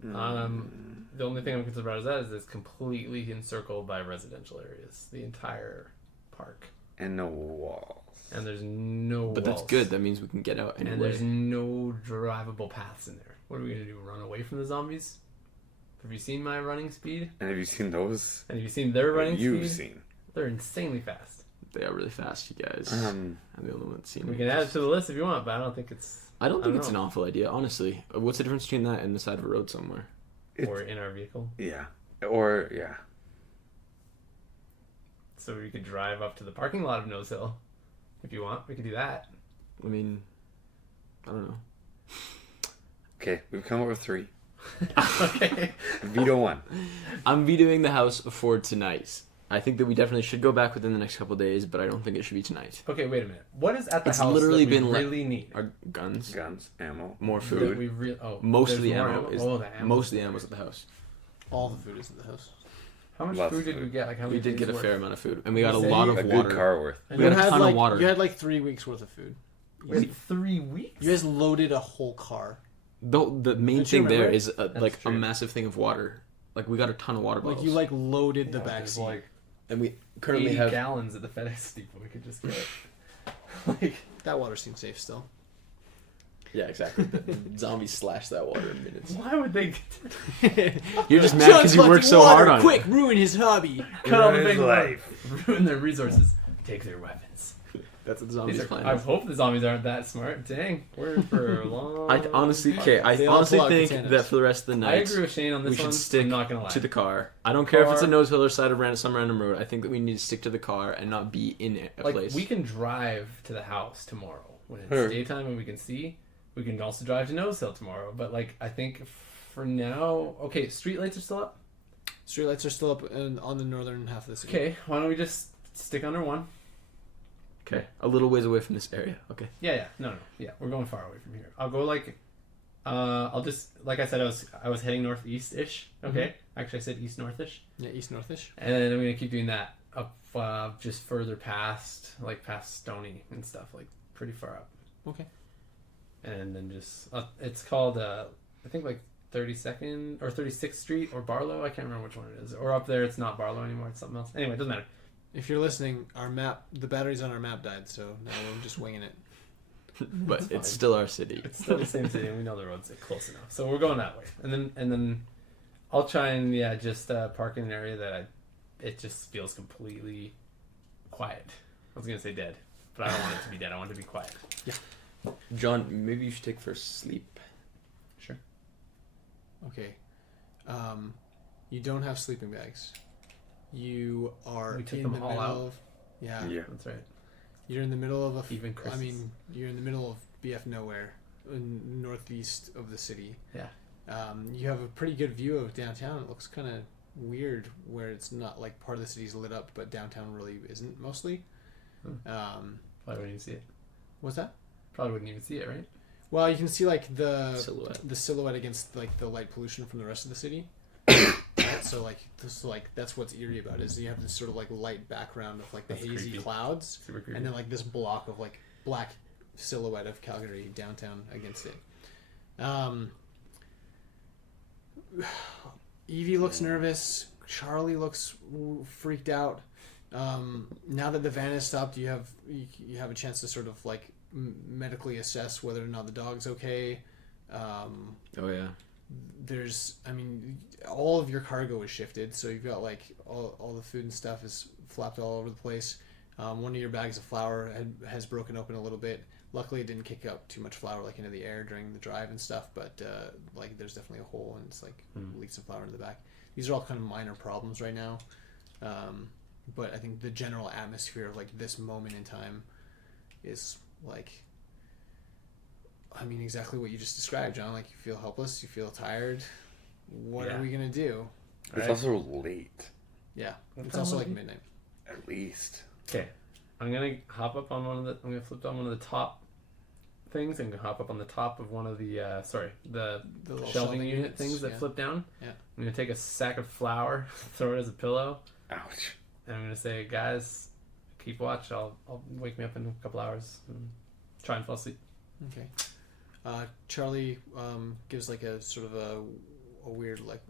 The only thing I'm concerned about is that is it's completely encircled by residential areas. The entire park. and no walls. And there's no But that's walls. good. That means we can get out And anyway. there's no drivable paths in there. What are we going to do? Run away from the zombies? Have you seen my running speed? And have you seen those? And have you seen their running You've speed? seen. They're insanely fast. They are really fast, you guys. Um, I'm the only one that's seen We it. can add it to the list if you want, but I don't think it's... I don't think I it's don't an awful idea, honestly. What's the difference between that and the side of a road somewhere? Or in our vehicle. yeah. Or, yeah. So we could drive up to the parking lot of Nose Hill. If you want, we could do that. I mean, I don't know. Okay, we've come up with 3. Okay. Veto 1. I'm vetoing the house for tonight. I think that we definitely should go back within the next couple of days, but I don't think it should be tonight. Okay, wait a minute. What is at the It's house literally that we been really need? Our guns, Guns, ammo. more That food. we Most there's of the more ammo is the ammo. most of the ammo's at the house. All the food is in the house. How much Lots food of did we food. get? Like how We many did get a days' fair worth? amount of food, and we got a You lot said of A water. good car worth. And We had a had ton like, of water. You had like 3 weeks worth of food. we had 3 weeks? You guys loaded a whole car. The main Don't you thing there remember? is like a true. massive thing of water. Like we got a ton of water Like bottles. you like loaded the Yeah, back there's seat. like and we 80 currently have. gallons at the FedEx depot we could just get. Like, That water seems safe still. Yeah, exactly. The zombies slash that water in minutes. why would they You're just mad because you worked so hard on Quick, ruin his hobby. cut all the Ruin big his life, ruin their resources, take their weapons? it. That's what the These zombies are, plan. I hope the zombies aren't that smart. Dang, we're in for a long. I honestly They all honestly pull out think katanas. that for the rest of the night I agree with Shane on this we should one. stick I'm not gonna lie. to the car. I don't care if it's a Car. nose hill or side of some random road. I think that we need to stick to the car and not be in a Like place. we can drive to the house tomorrow when it's Sure. daytime and we can see. We can also drive to Nose Hill tomorrow. But like I think for now, okay, street lights are still up. Streetlights are still up on the northern half of the city. Okay, why don't we just stick under one? Okay, a little ways away from this area. Okay. Yeah. No. Yeah, we're going far away from here. I'll go like, I'll just like I said, I was heading northeast-ish. Okay. Actually, I said east northish. Yeah, east northish. And then I'm gonna keep doing that up, just further past Stony and stuff, like pretty far up. Okay. And then just it's called I think like 32nd or 36th Street or Barlow. I can't remember which one it is. Or up there, it's not Barlow anymore. It's something else. Anyway, it doesn't matter. If you're listening, our map, the batteries on our map died, so now we're just winging it. But it's still our city. It's still the same city, and we know the roads are close enough. So we're going that way, and then I'll try and just park in an area that it just feels completely quiet. I was gonna say dead, but I don't want it to be dead. I want it to be quiet. Yeah. John, maybe you should take first sleep. Sure. Okay. You don't have sleeping bags. You are We took in them the all middle out? of... Yeah. Yeah. That's right. You're in the middle of Even Chris. I mean, you're in the middle of BF nowhere, northeast of the city. Yeah. You have a pretty good view of downtown. It looks kind of weird where it's not like part of the city's lit up, but downtown really isn't mostly. Probably wouldn't even see it. What's that? Probably wouldn't even see it, right? Well, you can see like the Silhouette. against like the light pollution from the rest of the city. So that's what's eerie about it, is you have this sort of like light background of like the That's hazy creepy. clouds, Super creepy. and then like this block of like black silhouette of Calgary downtown against it. Evie looks nervous. Charlie looks freaked out. Now that the van is stopped, you have a chance to sort of like medically assess whether or not the dog's okay. Oh yeah. All of your cargo is shifted, so you've got like all the food and stuff is flapped all over the place. One of your bags of flour has broken open a little bit. Luckily, it didn't kick up too much flour like into the air during the drive and stuff, but like there's definitely a hole and it's like leaks of flour into the back. These are all kind of minor problems right now, but I think the general atmosphere of like this moment in time is like, exactly what you just described, John. Like, you feel helpless, you feel tired. What are we gonna do? It's also late. Yeah, it's also like midnight. At least. Okay, I'm gonna flip on one of the top things and hop up on the top of one of the the little shelving unit units, things that yeah. flip down. Yeah. I'm gonna take a sack of flour, throw it as a pillow, Ouch. and I'm gonna say, guys, keep watch. I'll wake me up in a couple hours and try and fall asleep. Okay. Charlie gives like a sort of a weird like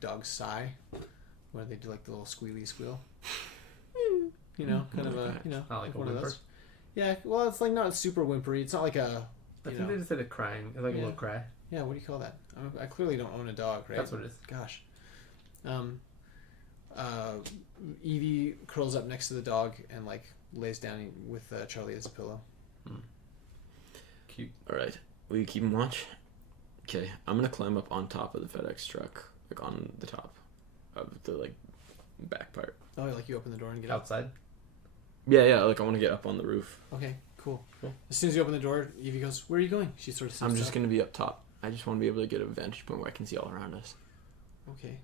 dog sigh, where they do like the little squealy squeal. Kind of a Not like a one of whimper. those. Yeah, well, it's like not super whimpery. It's not like a. I think they just said a crying. It's like a little cry. Yeah, what do you call that? I clearly don't own a dog, right? That's what it is. Gosh. Evie curls up next to the dog and like lays down with Charlie as a pillow. Cute. All right. Will you keep him watch? Okay. I'm gonna climb up on top of the FedEx truck, like on the top of the like back part. Oh, like you open the door and get Outside. Yeah. Like I want to get up on the roof. out? Okay, cool. As soon as you open the door, Evie goes, "Where are you going?" She sort of sits I'm just up. gonna be up top. I just want to be able to get a vantage point where I can see all around us. Okay.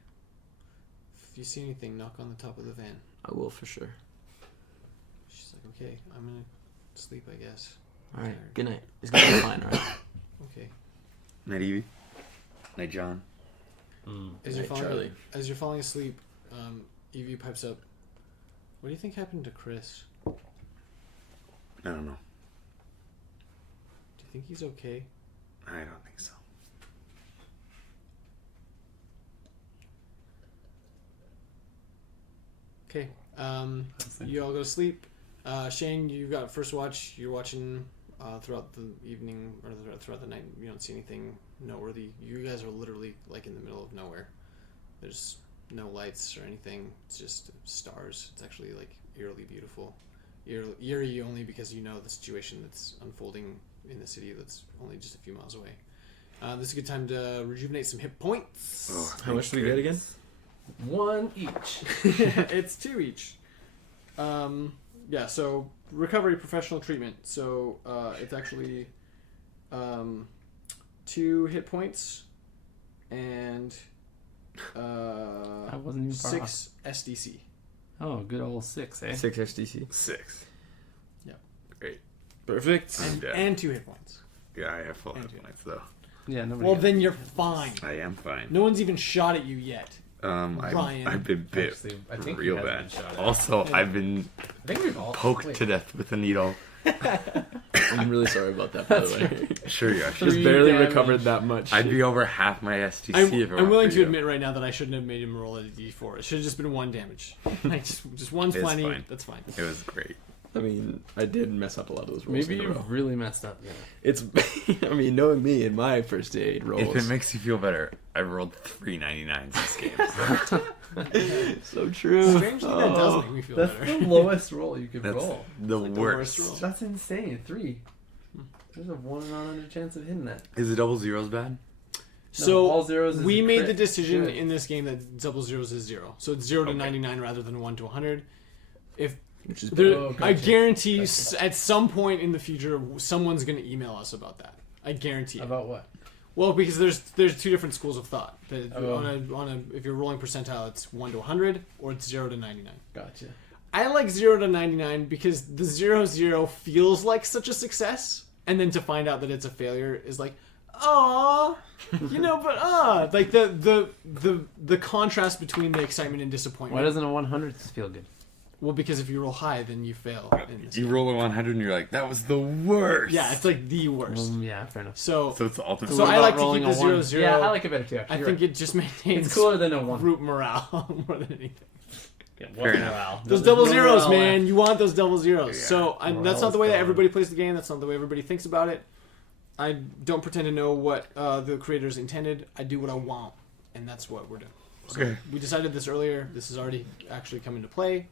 If you see anything, knock on the top of the van. I will for sure. She's like, "Okay, I'm gonna sleep, I guess." All right. Tired. Good night. It's gonna be fine, all right? Okay. Night, Evie. Night, John. As you're Night, Charlie. falling asleep, Evie pipes up. What do you think happened to Chris? I don't know. Do you think he's okay? I don't think so. Okay. You all go to sleep. Shane, you've got first watch. You're watching throughout the evening or throughout the night. You don't see anything noteworthy. You guys are literally like in the middle of nowhere. There's no lights or anything. It's just stars. It's actually like eerily beautiful. Eerie only because you know the situation that's unfolding in the city that's only just a few miles away. This is a good time to rejuvenate some hit points. Oh, How much do we get again? 1 each. It's 2 each. Yeah, so recovery professional treatment. So it's actually 2 hit points and I wasn't even far 6 SDC. Oh, good old 6, eh? 6 SDC. 6. Yeah. Great. Perfect. I'm dead. And 2 hit points. Yeah, I have full And hit you. points though. Yeah, nobody. Well, got then it. you're fine. I am fine. No one's even shot at you yet. Ryan. I've been bit Actually, I think real he has bad. been shot at. Also, I've been I think we've all poked wait. to death with a needle. I'm really sorry about that, by the way. Sure, you are. Just Three barely damage. recovered that much. I'd be over half my STC I'm, if it I'm weren't willing for to you. admit right now that I shouldn't have made him roll a d4. It should have just been 1 damage. Like, just one's It's plenty. fine. That's fine. It was great. I mean, I did mess up a lot of those rolls. Maybe in a you row. really messed up. Yeah. It's. I mean, knowing me in my first aid rolls. If it makes you feel better, I rolled 399s this game. so true. Strangely, that does make me feel That's better. the lowest roll you could That's roll. the like the worst. worst roll. That's insane. 3. There's a 1 in 100 chance of hitting that. Is the double zeros bad? So all zeros is we a made crit. the decision Good. in this game that double zeros is 0. So it's 0 to Okay. 99 rather than 1 to 100. If Which is there, Oh, I gotcha. guarantee at some point in the future someone's going to email us about that. I guarantee. It. About what? Well, because there's 2 different schools of thought. That Oh. on a if you're rolling percentile, it's 1 to 100 or it's 0 to 99. Gotcha. I like 0 to 99 because the 0 feels like such a success, and then to find out that it's a failure is like, oh, but like the contrast between the excitement and disappointment. Why doesn't a 100 feel good? Well, because if you roll high, then you fail. In this You game. roll a 100 and you're like, that was the worst. Yeah, it's like the worst. Yeah, fair enough. So So it's the ultimate. So I What like about to rolling keep the a 1? 0-0. Yeah, I like it better too. Actually. I You're think right. it just maintains It's cooler than a 1. group morale more than anything. Yeah, Fair enough. morale. Those There's double no zeros, morale man. left. You want those double zeros. Yeah. So that's Morale not the way is that gone. everybody plays the game. That's not the way everybody thinks about it. I don't pretend to know what the creators intended. I do what I want, and that's what we're doing. So Okay. we decided this earlier. This is already actually come into play,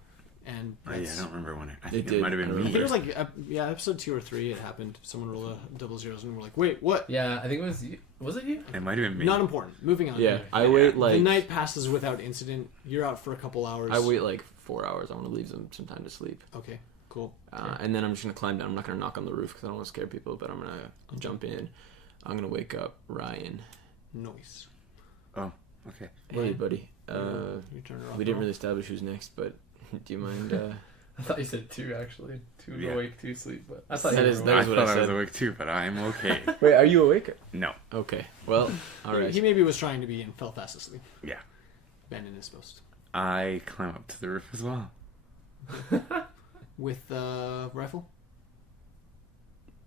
and Oh, yeah, I that's- don't remember when I They think it did. might have I been don't I me. think it was like episode 2 or 3. It happened. Someone rolled a double zeros, and we're like, wait, what? Yeah, I think it was you. Was it you? It might have been me. Not important. Moving on. Yeah, I Yeah. wait like the night passes without incident. You're out for a couple hours. I wait like 4 hours. I want to leave them some time to sleep. Okay, cool. And then I'm just gonna climb down. I'm not gonna knock on the roof because I don't want to scare people. But I'm gonna jump in. I'm gonna wake up Ryan. Noise. Oh, okay. Hey, And buddy. you turn it off. We didn't really establish who's next, but do you mind? I thought you said 2 actually. 2 Yeah. awake, 2 sleep. But I thought That you is- were that I is what thought I I was said. awake too, but I'm okay. Wait, are you awake? No. Okay. Well, all right. He maybe was trying to be and fell fast asleep. Yeah. Ben in his post. I climb up to the roof as well. With rifle?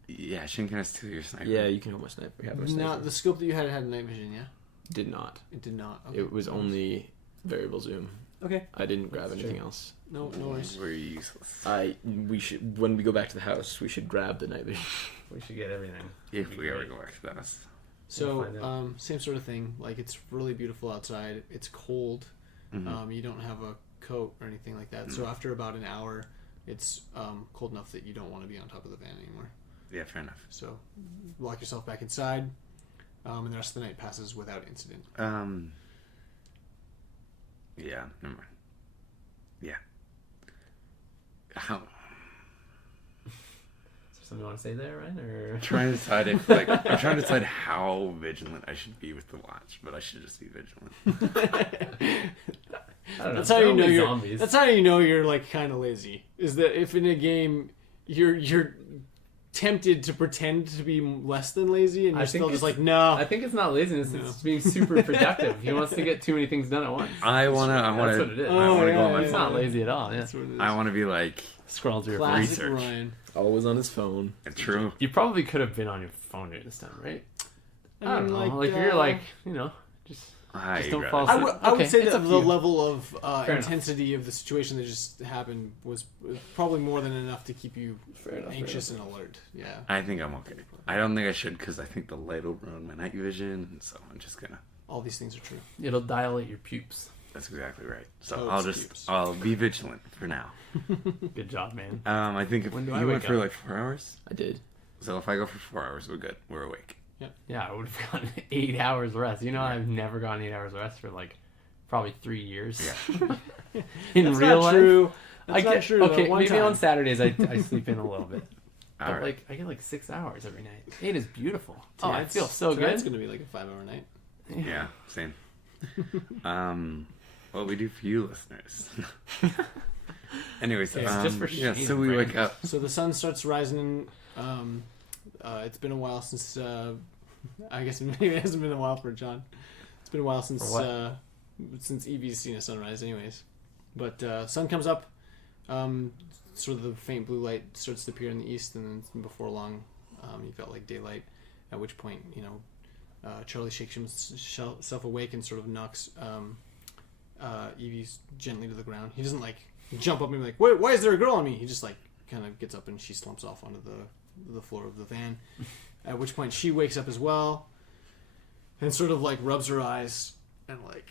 Yeah, Shinken has 2 your sniper. Yeah, you can hold my sniper. We have our Now, sniper. the scope that you had night vision, yeah? Did not. It did not. Okay. It was only variable zoom. Okay. I didn't grab That's anything true. else. No worries. We're useless. We should when we go back to the house, we should grab the night vision. We should get everything. If we ever go back to that. We'll So, find out. same sort of thing. Like, it's really beautiful outside. It's cold. Mhm. You don't have a coat or anything like that. So after about an hour, it's cold enough that you don't want to be on top of the van anymore. Yeah, fair enough. So lock yourself back inside, and the rest of the night passes without incident. Yeah, never mind. Yeah. How? Is there something you want to say there, Ryan? Or I'm trying to decide if, like, I'm trying to decide how vigilant I should be with the watch, but I should just be vigilant. I don't know. That's how They're you know only you're. zombies. That's how you know you're like kind of lazy. Is that if in a game you're tempted to pretend to be less than lazy, and I you're think still just it's- like no. I think it's not laziness. No. It's being super productive. He wants to get too many things done at once. I wanna That's what it is. I wanna go on my It's phone. not lazy at all. Yeah. That's what it is. I wanna be like Scroll through your phone. Classic research. Ryan. Always on his phone. true. You probably could have been on your phone during this time, right? I don't know. Like, uh, you're like, just I don't rather- fall I asleep. would, I would Okay, say it's that up to the you. level of Fair enough. intensity of the situation that just happened was probably more than enough to keep you enough, anxious and alert. Yeah. I think I'm okay. I don't think I should because I think the light will ruin my night vision, so I'm just gonna. All these things are true. It'll dilate your pupils. That's exactly right. So Oh, I'll it's just cubes. I'll be vigilant for now. Good job, man. I think if When do you I went wake for up? like 4 hours, I did. so if I go for 4 hours, we're good. We're awake. Yeah, I would have gotten 8 hours rest. You know, I've never gotten 8 hours rest for like probably 3 years. Yeah. In That's real not life, true. I That's not get true. okay. though. One Maybe time. on Saturdays I sleep in a little bit. All But right. like I get like 6 hours every night. 8 is beautiful. Oh, I feel so Tonight's good. gonna be like a 5-hour night. Yeah, same. What we do for you listeners. Anyways, It's just for yeah. shame, So we right? wake up. So the sun starts rising. It's been a while since. I guess maybe it hasn't been a while for John. It's been a while since Evie's seen a sunrise, anyways. But sun comes up. Sort of the faint blue light starts to appear in the east, and then before long, you've got like daylight. At which point, Charlie shakes himself awake and sort of knocks Evie gently to the ground. He doesn't like jump up and be like, "Wait, why is there a girl on me?" He just like kind of gets up and she slumps off onto the floor of the van. At which point she wakes up as well, and sort of like rubs her eyes and like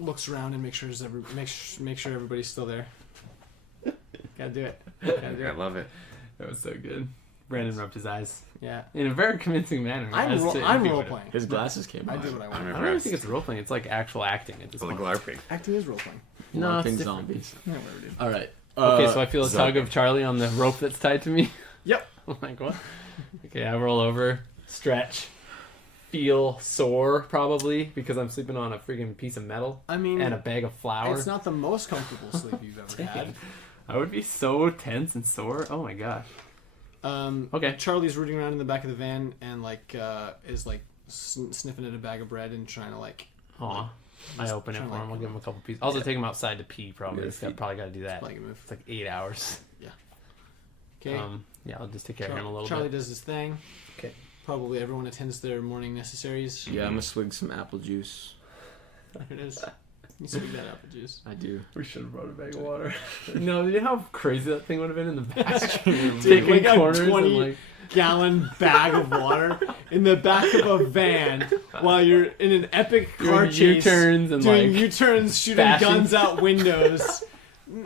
looks around and make sure everybody's still there. Gotta do it. I love it. That was so good. Brandon rubbed his eyes Yeah. in a very convincing manner. I'm role playing. His glasses came I off. did what I I'm wanted. I don't even think it's role playing. It's like actual acting at this like point. LARPing. Acting is role playing. No, it's LARPing different. zombies. Yeah, whatever, dude. All right. Okay, so I feel a so- tug of Charlie on the rope that's tied to me. Yep. I'm like, what? Okay, I roll over, stretch, feel sore probably because I'm sleeping on a freaking piece of metal I mean, and a bag of flour. it's not the most comfortable sleep you've ever had. Dang. I would be so tense and sore. Oh my gosh. Okay. Charlie's rooting around in the back of the van and like is like sniffing at a bag of bread and trying to like. Aw. I open it trying for to, him. like, I'll give him a couple pieces. Also take him outside to pee probably. Yeah, Probably got to do that. Like a move. It's like 8 hours. Okay. Yeah, I'll just take care of him a little Charlie bit. does his thing. Okay. Probably everyone attends their morning necessaries. Yeah, I'm gonna swig some apple juice. There it is. You swig that apple juice. I do. We should have brought a bag of water. No, you know how crazy that thing would have been in the back? Dude, Taking like a corners and 20 like... gallon bag of water in the back of a van while you're in an epic car Doing chase, U-turns and doing like... U-turns, shooting bashing. guns out windows.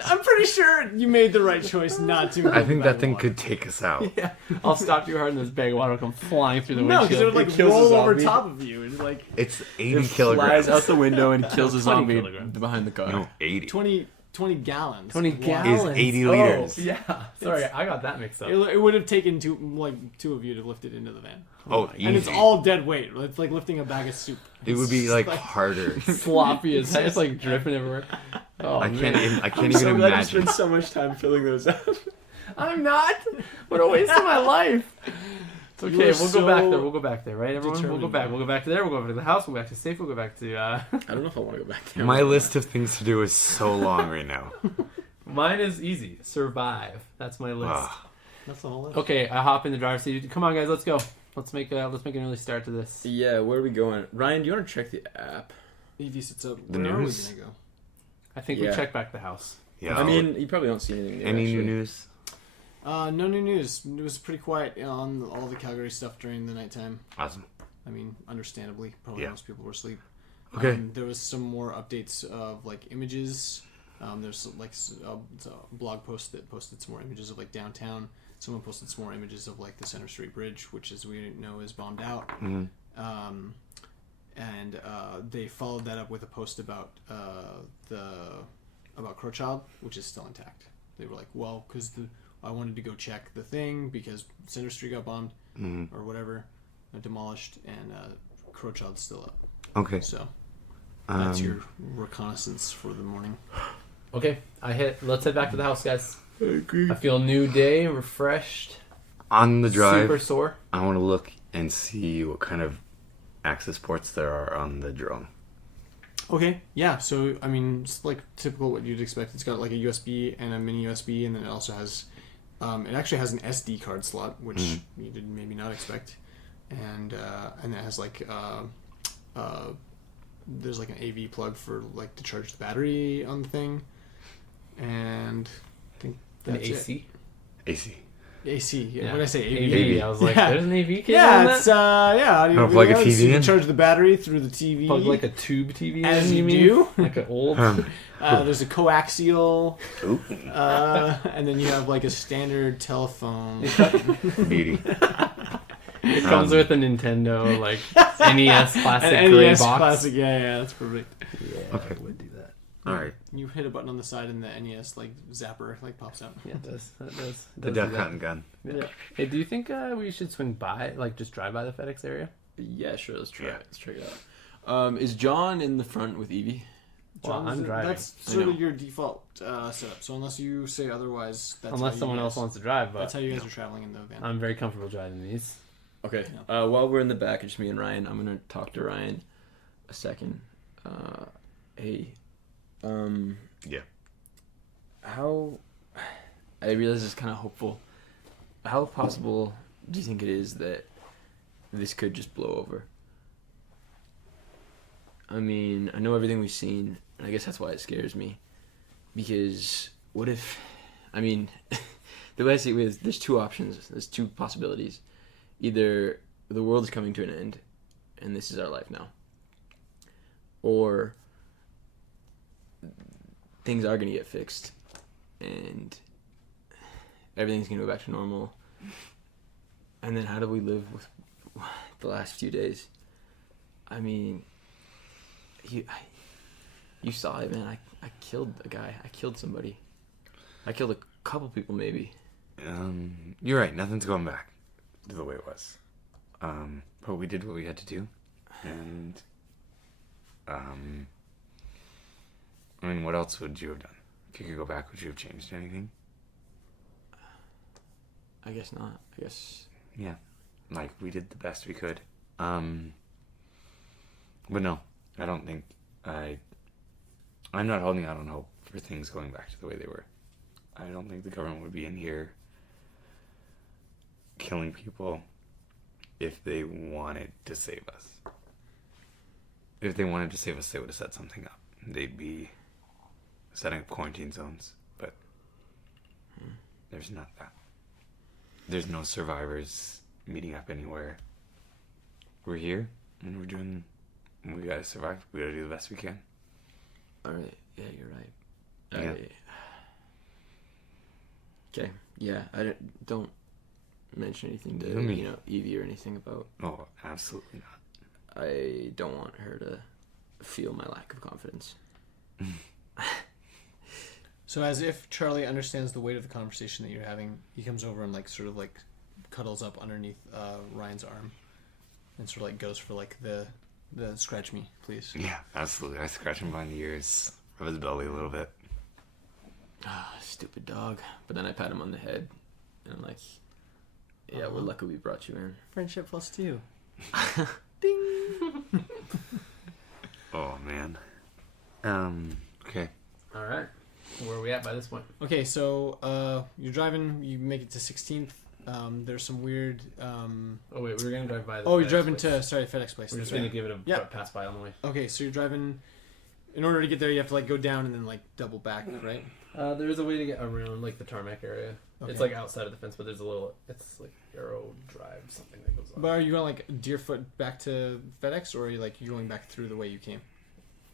I'm pretty sure you made the right choice not to. I think that thing could take us out. Yeah, I'll stop too hard and this bag of water will come flying through the No, because windshield. it would like kills a roll over zombie. top of you and like It's It 80 flies kilograms. out the window and kills a 20 zombie kilograms. behind the car. No, 80. 20 gallons. 20 Wow. gallons. 80 Oh, liters. yeah, sorry, I got that mixed up. It would have taken two of you to lift it into the van, Oh, easy. and it's all dead weight. It's like lifting a bag of soup. It would be It's like harder. Sloppy as hell. It's like dripping everywhere. Oh, I can't. man. I can't even imagine. so much time filling those up. I'm not. What a waste of my life. It's okay. You're We'll go back so there. We'll go back there, right, everyone? We'll go determined. back. We'll go back to there. We'll go back to the house. We'll go back to safe. We'll go back to. I don't know if I want to go back there. My list of things to do is so long right now. Mine is easy. Survive. That's my list. Ah. That's the whole list. Okay, I hop in the driver's seat. Come on, guys. Let's go. Let's make an early start to this. Yeah, where are we going? Ryan, do you want to check the app? Evie sits up. The Where news? are we gonna go? I think Yeah. we check back the house. Yeah. I mean, you probably don't see anything new. any new actually. news? No new news. It was pretty quiet on all the Calgary stuff during the nighttime. Awesome. I mean, understandably, probably Yeah. most people were asleep. Okay. There was some more updates of like images. There's like a blog post that posted some more images of like downtown. Someone posted some more images of like the Center Street Bridge, which as we know is bombed out. Mhm. And they followed that up with a post about about Crowchild, which is still intact. They were like, well, because I wanted to go check the thing because Center Street got bombed or whatever, demolished, and Crowchild's still up. Okay. So that's your reconnaissance for the morning. Okay, let's head back to the house, guys. I agree. I feel new day, refreshed, On the drive, super sore. I want to look and see what kind of access ports there are on the drone. Okay, yeah. So I mean, it's like typical what you'd expect. It's got like a USB and a mini USB, and then it also has, it actually has an SD card slot, which you did maybe not expect, and it has like there's like an AV plug for like to charge the battery on the thing, and I think An that's it. AC. AC. AC. Yeah. Yeah. When I say AV, AV. I was like, Yeah. there's an AV cable on yeah, that? it's how do you Oh, plug a realize? TV You can in? charge the battery through the TV. Plug like a tube TV. As in, you mean? do. Like an old. There's a coaxial, Ooh. and then you have like a standard telephone. Beauty. It comes with a Nintendo like NES plastic An gray NES box. classic, yeah, that's perfect. Yeah, Okay. I would do that. All right. You hit a button on the side, and the NES like zapper like pops out. Yeah, it does. That does. The does duck do that. hunting gun. Yeah. Hey, do you think we should swing by, like, just drive by the FedEx area? Yeah, sure. Let's try Yeah. it. Let's check it out. Is John in the front with Evie? Well, John, I'm driving. That's sort of your default setup. So unless you say otherwise, that's Unless how someone you guys, else wants to drive, but That's how you guys are traveling in the van. I'm very comfortable driving these. Okay. While we're in the back, it's just me and Ryan. I'm gonna talk to Ryan a second. Hey. Yeah. How? I realize it's kind of hopeful. How possible do you think it is that this could just blow over? I mean, I know everything we've seen, and I guess that's why it scares me. Because what if? I mean, the way I see it is, there's two options. There's two possibilities. Either the world is coming to an end, and this is our life now, or things are going to get fixed, and everything's going to go back to normal. And then how do we live with the last few days? I mean, you saw it, man. I killed a guy. I killed somebody. I killed a couple people, maybe. You're right. Nothing's going back to the way it was. But we did what we had to do. And, I mean, what else would you have done? If you could go back, would you have changed anything? I guess not. I guess... Yeah. Like, we did the best we could. But no, I don't think I'm not holding out on hope for things going back to the way they were. I don't think the government would be in here killing people if they wanted to save us. If they wanted to save us, they would have set something up. They'd be setting up quarantine zones, but there's not that. There's no survivors meeting up anywhere. We're here, and we gotta survive. We gotta do the best we can. Alright, yeah, you're right. Yeah. Okay, yeah, I don't mention anything to, Evie or anything about... Oh, absolutely not. I don't want her to feel my lack of confidence. So as if Charlie understands the weight of the conversation that you're having, he comes over and sort of cuddles up underneath Ryan's arm and sort of goes for the scratch me, please. Yeah, absolutely. I scratch him behind the ears, rub his belly a little bit. Ah, stupid dog. But then I pat him on the head and I'm like, yeah, we're lucky we brought you in. Friendship +2. Ding! Oh, man. Okay. All right. Where are we at by this point? Okay, so you're driving, you make it to 16th. There's some weird... Oh, wait, we were going to drive by the you're FedEx driving place. to... Sorry, FedEx place. We're just That's going right. to give it a pass by on the way. Okay, so you're driving... In order to get there, you have to go down and then double back, right? There is a way to get around the tarmac area. Okay. It's outside of the fence, but there's a little... It's Arrow Drive, something that goes on. But are you going Deerfoot back to FedEx, or are you you going back through the way you came?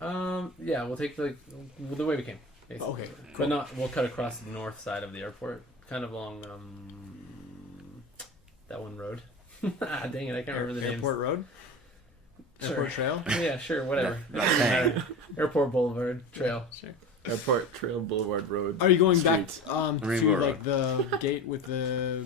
Yeah, we'll take the way we came. Basically. Okay, But not. We'll cut across the north side of the airport, kind of along that one road. Dang it, I can't remember the name. Airport Road? Sure. Airport Trail? Yeah, sure, whatever. Doesn't matter. Airport Boulevard Trail. Sure. Airport Trail Boulevard Road. Are you going Street. back to Rainbow Road. the gate with the...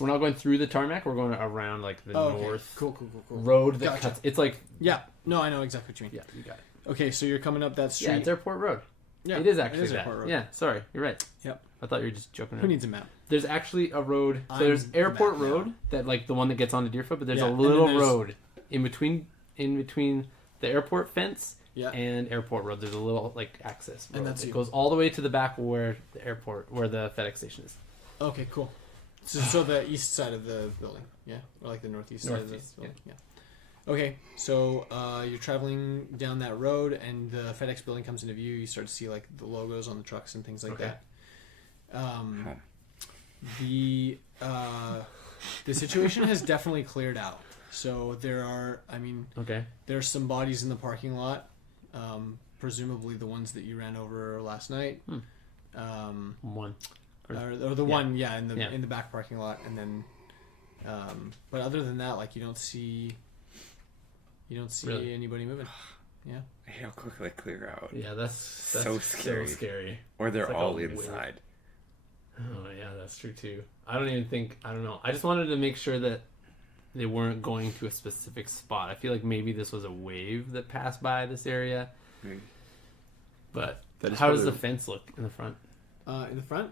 We're not going through the tarmac. We're going around the north Cool. road that Gotcha. cuts. It's Yeah, no, I know exactly what you mean. yeah, you got it. Okay, so you're coming up that street. Yeah, it's Airport Road. Yeah, it is actually that. Airport Road. Yeah, sorry, you're right. Yep. I thought you were just joking Who around. needs a map? There's actually a road. So I'm there's the Airport map now. Road that the one that gets onto Deerfoot, but there's Yeah, a and then little there's- road in between the airport fence Yeah. and Airport Road. There's a little access road. And that's it you. goes all the way to the back where the FedEx station is. Okay, cool. So the east side of the building, yeah? Or the northeast side of the Northeast, building, yeah. Okay, so you're traveling down that road, and the FedEx building comes into view. You start to see the logos on the trucks and things like Okay. that. The situation has definitely cleared out. So there are, Okay. there's some bodies in the parking lot, presumably the ones that you ran over last night. One. Or the Yeah. one, in the back parking lot, and then, but other than that, you don't see Really? anybody moving. Yeah. I hate how quickly they clear out. Yeah, that's So scary. Or It's they're all a weird- inside. Oh yeah, that's true too. I don't know. I just wanted to make sure that they weren't going to a specific spot. I feel like maybe this was a wave that passed by this area. Maybe. But That is how does probably- the fence look in the front? In the front,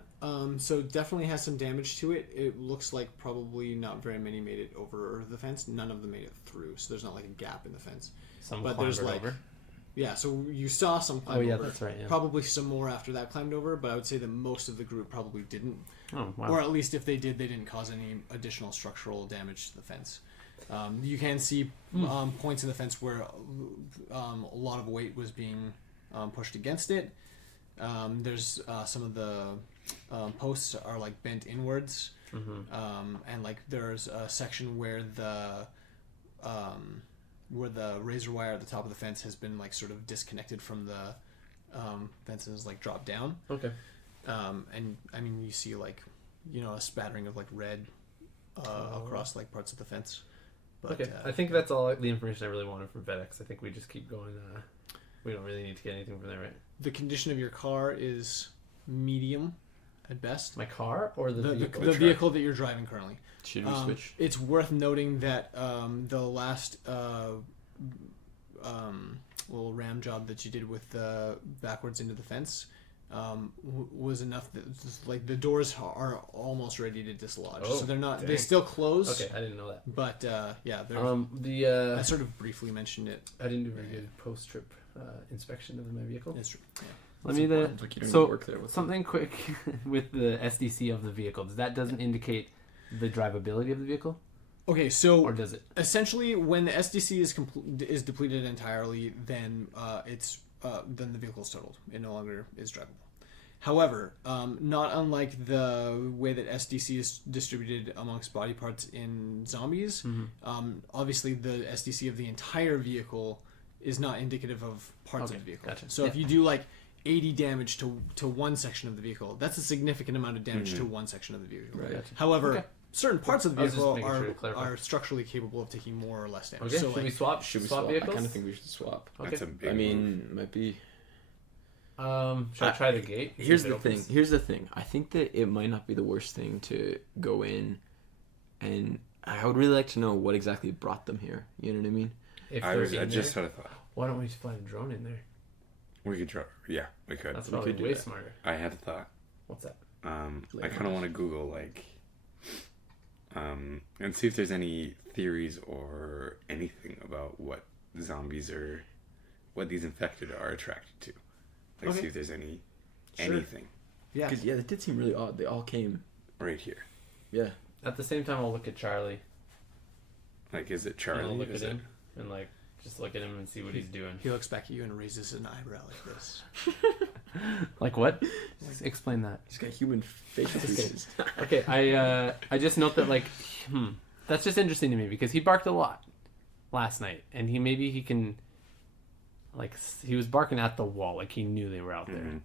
so definitely has some damage to it. It looks like probably not very many made it over the fence. None of them made it through, so there's not like a gap in the fence. Some But climbered there's like, over. yeah. So you saw some climb Oh yeah, over. that's right. Yeah. Probably some more after that climbed over, but I would say that most of the group probably didn't, Oh wow. or at least if they did, they didn't cause any additional structural damage to the fence. You can see points in the fence where a lot of weight was being pushed against it. There's some of the posts are like bent inwards, and like there's a section where the razor wire at the top of the fence has been like sort of disconnected from the fence and is like dropped down. Okay. And I mean you see like a spattering of like red across like parts of the fence. But, Okay. I think that's all the information I really wanted from FedEx. I think we just keep going. We don't really need to get anything from there, right? the condition of your car is medium at best. My car or the vehicle? The vehicle that you're driving currently. Should we switch? It's worth noting that the last little ram job that you did with the backwards into the fence was enough that like the doors are almost ready to dislodge. Oh, so they're not. dang. They still close. Okay, I didn't know that. But yeah, they're, I sort of briefly mentioned it. I didn't do very good post-trip inspection of my vehicle. It's true. Yeah. Let me Like you don't so even work there with something quick with the SDC of the vehicle. Doesn't indicate the drivability of the vehicle, Okay, so or does it? essentially, when the SDC is depleted entirely, then then the vehicle is totaled. It no longer is drivable. However, not unlike the way that SDC is distributed amongst body parts in zombies, obviously the SDC of the entire vehicle is not indicative of parts Okay, of the vehicle. gotcha. So if Yeah. you do like 80 damage to one section of the vehicle, that's a significant amount of damage to one section of the vehicle. Right. Gotcha. However, Okay. certain parts of the I was just vehicle making sure to clarify. are structurally capable of taking more or less damage. Okay, So should we like, swap? Should we swap swap? vehicles? I kind of think we should swap. Okay. That's a big I move. mean, might be. Should I try the gate? See Here's if it the thing. opens? Here's the thing. I think that it might not be the worst thing to go in, and I would really like to know what exactly brought them here. You know what I mean? If I they're in just there, had a thought. why don't we just fly a drone in there? We could try. Yeah, we could. That's We probably could do way that. smarter. I had a thought. What's that? I kind of want to Google like, and see if there's any theories or anything about what zombies or what these infected are attracted to. Like, Okay. see if there's any Sure. anything yeah. Because yeah, that did seem really odd. They all came. right here. Yeah. At the same time, I'll look at Charlie. Like, is it And Charlie? I'll look at Is it? him and like just look at him and see what he's doing. He looks back at you and raises an eyebrow like this. Like what? Explain that. He's got human facial features. Okay, I just note that like, that's just interesting to me because he barked a lot last night, and he can, like, he was barking at the wall, like he knew they were out there. Mhm.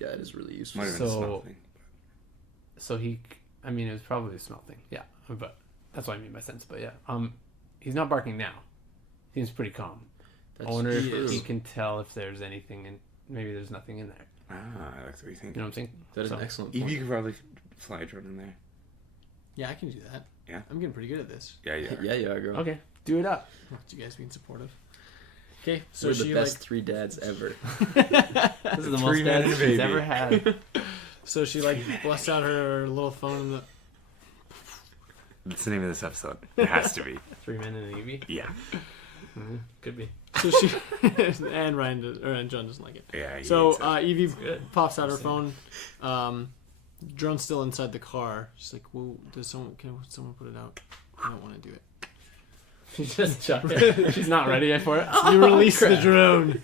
Yeah, it is really useful. Might have been a So- smell thing. So I mean, it was probably a smell thing. Yeah, but that's what I mean by sense. But yeah, he's not barking now. Seems pretty calm. I wonder if true. he can tell if there's anything, and maybe there's nothing in there. Ah, that's what you think. You know what I'm saying? That is So- an excellent Evie point. could probably fly a drone in there. Yeah, I can do that. Yeah? I'm getting pretty good at this. Yeah, yeah. Yeah, girl. Okay, do it up. You guys being supportive. Okay, so We're she the best like three dads ever. This is the most Three men dads and a she's baby. ever had. so she like busts out her little phone and That's the name of this episode. It has to be. 3 men and an Evie. Yeah. Could be. so she and John doesn't like it. Yeah. he So hates it. Evie pops out her phone. Drone's still inside the car. She's like, "Well, can someone put it out? I don't want to do it." She just chucked it. She's not ready yet for it. You release the drone.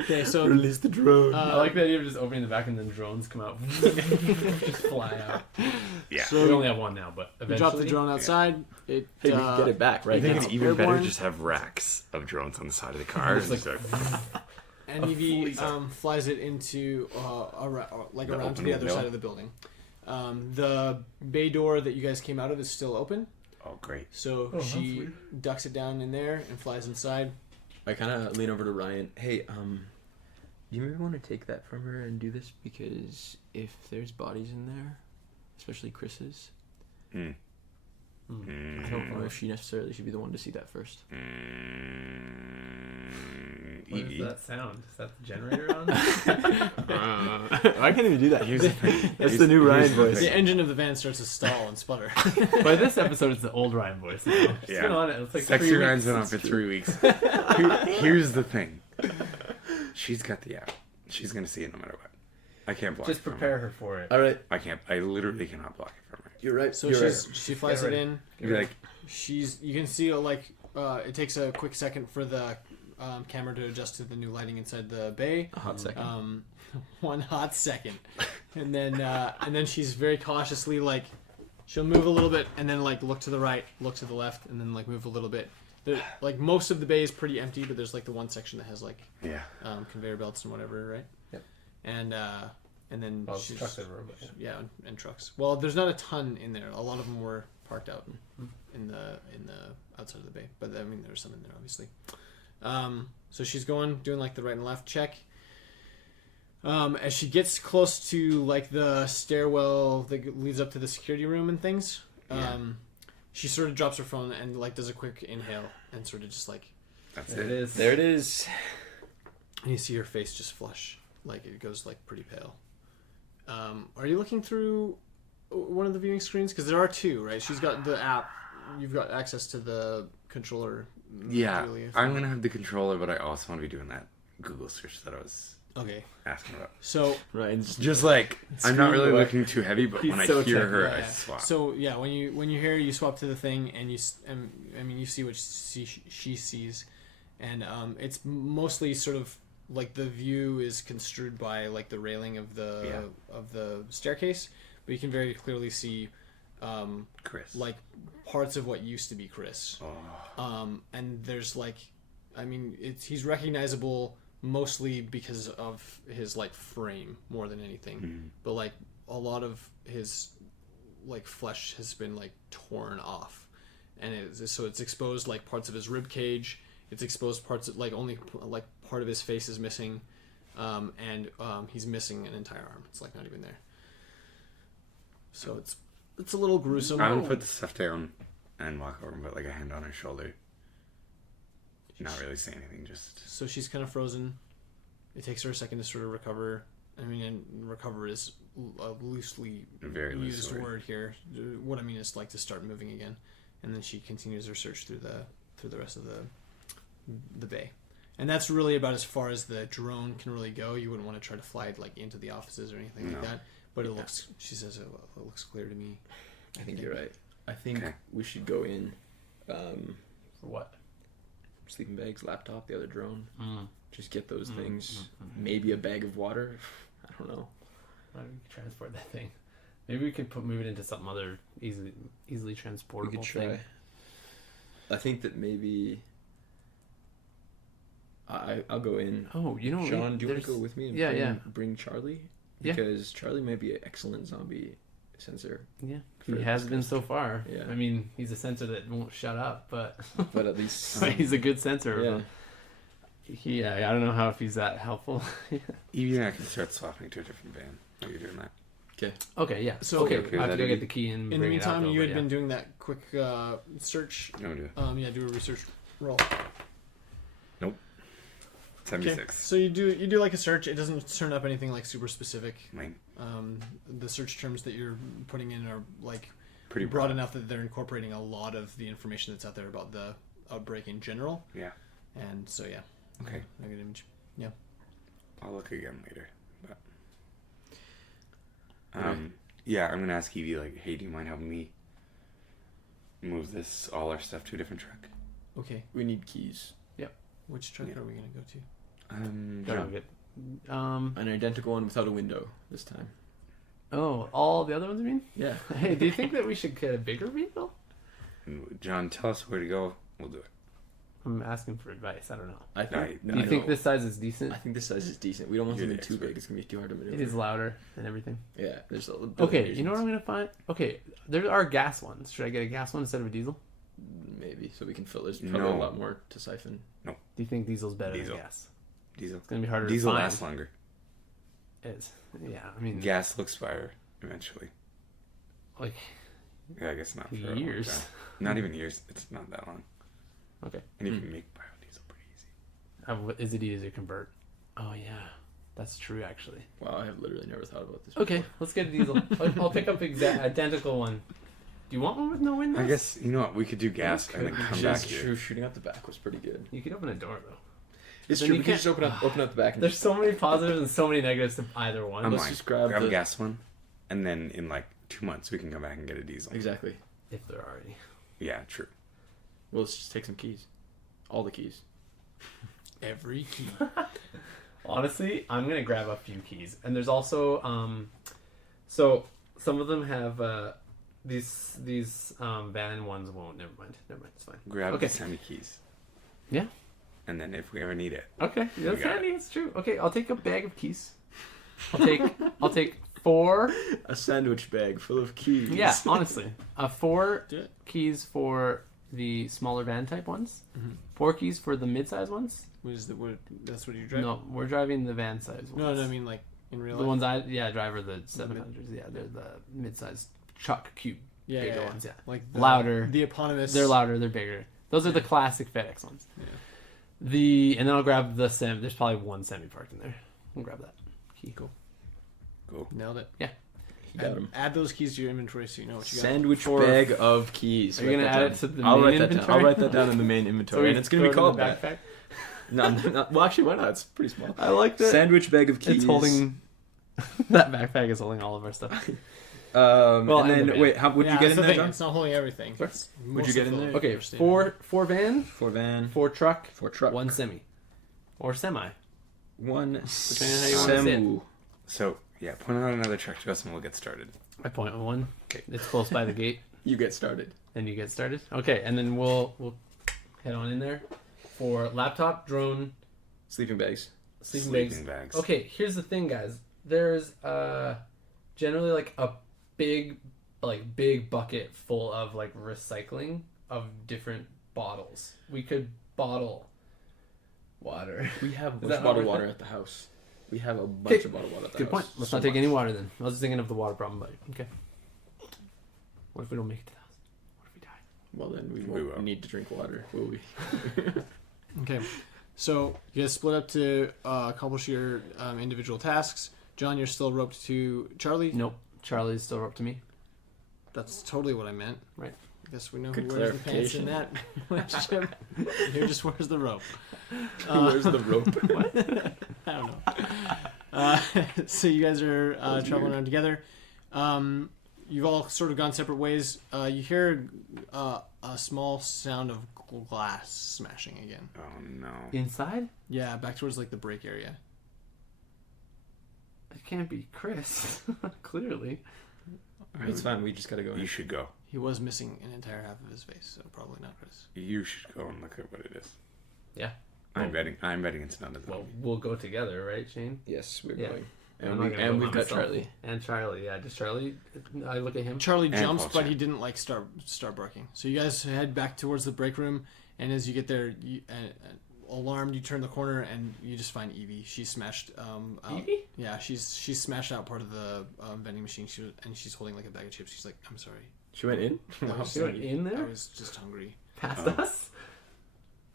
Okay, so Release the drone. I like the idea of just opening the back and then drones come out, just fly out. Yeah. so We only have one now, but we eventually. drop the drone outside. It Hey, we can get it back, I right? think It's it's even better airborne. just have racks of drones on the side of the car. It's and like- so- and Evie flies it into around to open the other window? side of the building. The bay door that you guys came out of is still open, oh, great. so Oh, that's she weird. ducks it down in there and flies inside. I kind of lean over to Ryan. Hey, you maybe want to take that from her and do this because if there's bodies in there, especially Chris's, Hmm. I don't know if she necessarily should be the one to see that first. What is that sound? Is that the generator on? I can't even do that. Here's the thing. That's the new Ryan the voice. The engine of the van starts to stall and sputter. By this episode, it's the old Ryan voice. Now. It's been on it. It's like Sexy 3 Ryan's weeks. been on for 3 weeks. Here's the thing. She's got the app. She's gonna see it no matter what. I can't block Just it from prepare her. her for it. All right, I can't. I literally cannot block it from her. you're right. So You're she flies Get it ready. in. You'd be like, You can see it takes a quick second for the camera to adjust to the new lighting inside the bay. a hot second. One hot second, and then she's very cautiously she'll move a little bit and then look to the right, look to the left, and then move a little bit. There, most of the bay is pretty empty, but there's the one section that has yeah. conveyor belts and whatever, right? Yep. And then Well, she's trucks everywhere, but yeah, and trucks. Well, there's not a ton in there. A lot of them were parked out in the outside of the bay, but I mean there's some in there obviously. So she's doing the right and left check. As she gets close to the stairwell that leads up to the security room and things, she sort of drops her phone and does a quick inhale and sort of just That's there it. it is. There it is. and you see her face just flush, it goes pretty pale. Are you looking through one of the viewing screens? Because there are two, right? She's got the app. You've got access to the controller. Yeah. Julie, if I'm you- gonna have the controller, but I also want to be doing that Google search that I was Okay. asking about. So Ryan's Just I'm not really away. looking too heavy, but He's when I so hear tech- her, yeah, I yeah. swap. So yeah, when you hear her, you swap to the thing, and you see what she sees, and it's mostly sort of the view is construed by the railing of the staircase, but you can very clearly see Chris. parts of what used to be Chris. Oh. And there's he's recognizable mostly because of his frame more than anything, Mhm. but a lot of his flesh has been torn off, and it's exposed parts of his rib cage. It's exposed parts of only part of his face is missing, and he's missing an entire arm. It's not even there. So it's a little gruesome. I'm gonna put the stuff down and walk over and put a hand on her shoulder. Not really say anything, just So she's kind of frozen. It takes her a second to sort of recover. I mean, and recover is a loosely a very loose used word. word here. What I mean is to start moving again, and then she continues her search through the rest of the bay, and that's really about as far as the drone can really go. You wouldn't want to try to fly it into the offices or anything like No. that. But it looks. She says it looks clear to me. I think you're right. I think Okay. we should go in. For what? Sleeping bags, laptop, the other drone. Mm. Just get those things. Maybe a bag of water. I don't know. Why don't we transport that thing? Maybe we could move it into something other easily transportable We could try. thing. I think that maybe I'll go in. Oh, you know, Sean, do you want to there's- go with me and Yeah, bring Charlie? Yeah. Because Charlie might be an excellent zombie sensor. Yeah, for he has this been kind so far. Yeah. I mean, he's a sensor that won't shut up, but But at least he's a good sensor. yeah. Yeah, I don't know how if he's that helpful. Evie and I can start swapping to a different van. While you're doing that. Okay, yeah. So- okay, Okay, I have to that go is- get the key and In the bring it out. meantime, though, you but had yeah. been doing that quick search. No, do it. Do a research roll. 76. So you do a search. It doesn't turn up anything super specific. Mine. The search terms that you're putting in are Pretty broad enough that they're incorporating a lot of the information that's out there about the outbreak in general. Yeah. And so yeah. Okay. A good image. I'll look again later. But yeah, I'm gonna ask Evie hey, do you mind helping me move all our stuff to a different truck? Okay. We need keys. Which truck Yeah. are we gonna go to? Gotta John. get- An identical one without a window this time. Oh, all the other ones, you mean? Yeah. Hey, do you think that we should get a bigger vehicle? John, tell us where to go. We'll do it. I'm asking for advice. I don't know. I think. No, Do you I think know. this size is decent? I think this size is decent. We don't want You're something the too expert. big. It's gonna be too hard to maneuver. It is louder and everything. Yeah. There's a Okay, you know what I'm gonna find? Okay, there are gas ones. Should I get a gas one instead of a diesel? Maybe so we can fill. There's probably No. a lot more to siphon. Do you think diesel's better Diesel. than gas? Diesel. It's gonna be harder Diesel to find. lasts longer. It is. Yeah, I mean, Gas will expire eventually. like Yeah, I guess not for a long Years. time. Not even years. It's not that long. Okay. And you can make biodiesel pretty easy. Is it easy to convert? Oh yeah, that's true actually. Wow, I have literally never thought about this. Okay, let's get a diesel. I'll pick up identical one. Do you want one with no windows? I guess, you know what, we could do gas and then come back That's here. true. Shooting out the back was pretty good. You could open a door though. It's Then true. you We can just can't- open up the back. And There's so many positives and so many negatives to either one. I'm Let's like, just grab a the- gas one, and then in like 2 months we can come back and get a diesel. Exactly. If there are any. Yeah, true. Well, let's just take some keys. All the keys. Every key. Honestly, I'm gonna grab a few keys, and there's also so some of them have these van ones won't. Never mind, it's fine. Grab Okay. the semi keys. Yeah. And then if we ever need it, Okay, that's got handy. It's true. Okay, I'll take a bag of keys. I'll take 4. A sandwich bag full of keys. Yeah, honestly, 4 Do it. keys for the smaller van type ones. Mhm. 4 keys for the mid-size ones. That's what you drive? No, we're driving the van size ones. No, I mean like in real The life. ones I drive are the 700s. Yeah, they're the mid-size truck cube, yeah, bigger yeah, ones. Yeah, like Louder. The eponymous. they're louder, they're bigger. Those are the Yeah. classic FedEx ones. Yeah. And then I'll grab the semi. There's probably one semi parked in there. I'll grab that key. Cool. go. Nailed it. Yeah. You got 'em. Add those keys to your inventory so you know what you got. Sandwich For- bag of keys. Are you Write gonna that add down. it to the I'll main write that down. inventory? I'll write that down in the main So inventory, we and it's gonna be throw it in called the that. backpack. No, well, actually, why not? It's pretty small. I like that. Sandwich bag of keys. It's holding. That backpack is holding all of our stuff. Well, and and the then wait, how would Yeah, you get that's in the there, thing. John? It's not holding everything. Sorry? It's Would you mostly get in full there? of Okay, understatement. four van, 4 van, 4 truck, 4 truck, 1 semi, or semi. 1 Depending on how you wanna say it. semu. So, yeah, point out another truck to us and we'll get started. I point with 1. It's close by the gate, You get started. and you get started. Okay, and then we'll head on in there for laptop, drone, Sleeping bags. sleeping Sleeping bags. bags. Okay, here's the thing, guys. There's generally like a big bucket full of like recycling of different bottles. We could bottle water. We have a Is bunch that of not bottled worth water at the house. We have a bunch Okay, of bottled water at the Good house. point. Let's So not take much. any water then. I was just thinking of the water problem, but okay. What if we don't make it to the house? What if we die? Well, then we We won't will. need to drink water, will we? Okay, so you guys split up to accomplish your individual tasks. John, you're still roped to Charlie. Nope. Charlie's still up to me. That's totally what I meant. Right. I guess we know Good who wears the pants in clarification. that relationship. Who just wears the rope. Where's the rope? I don't know. So you guys are traveling around together. You've all sort of gone separate ways. You hear a small sound of glass smashing again. Oh, no. Inside? Yeah, back towards like the break area. It can't be Chris. Clearly. It's fine. We just gotta go. You in. should go. He was missing an entire half of his face, so probably not Chris. You should go and look at what it is. Yeah. I'm betting it's not a zombie. Well, we'll go together, right, Shane? Yes, we're Yeah. going. I'm And, not we, gonna and go we've by got myself. Charlie. And Charlie, yeah. Does Charlie... I look at him. Charlie And jumps, Paul but Chan. he didn't like start barking. So you guys head back towards the break room, and as you get there, alarmed, you turn the corner and you just find Evie. She smashed. Evie? Yeah, she's smashed out part of the vending machine. She's holding like a bag of chips. She's like, "I'm sorry. She went in. I was, She went in I there? was just hungry." Past Oh. us?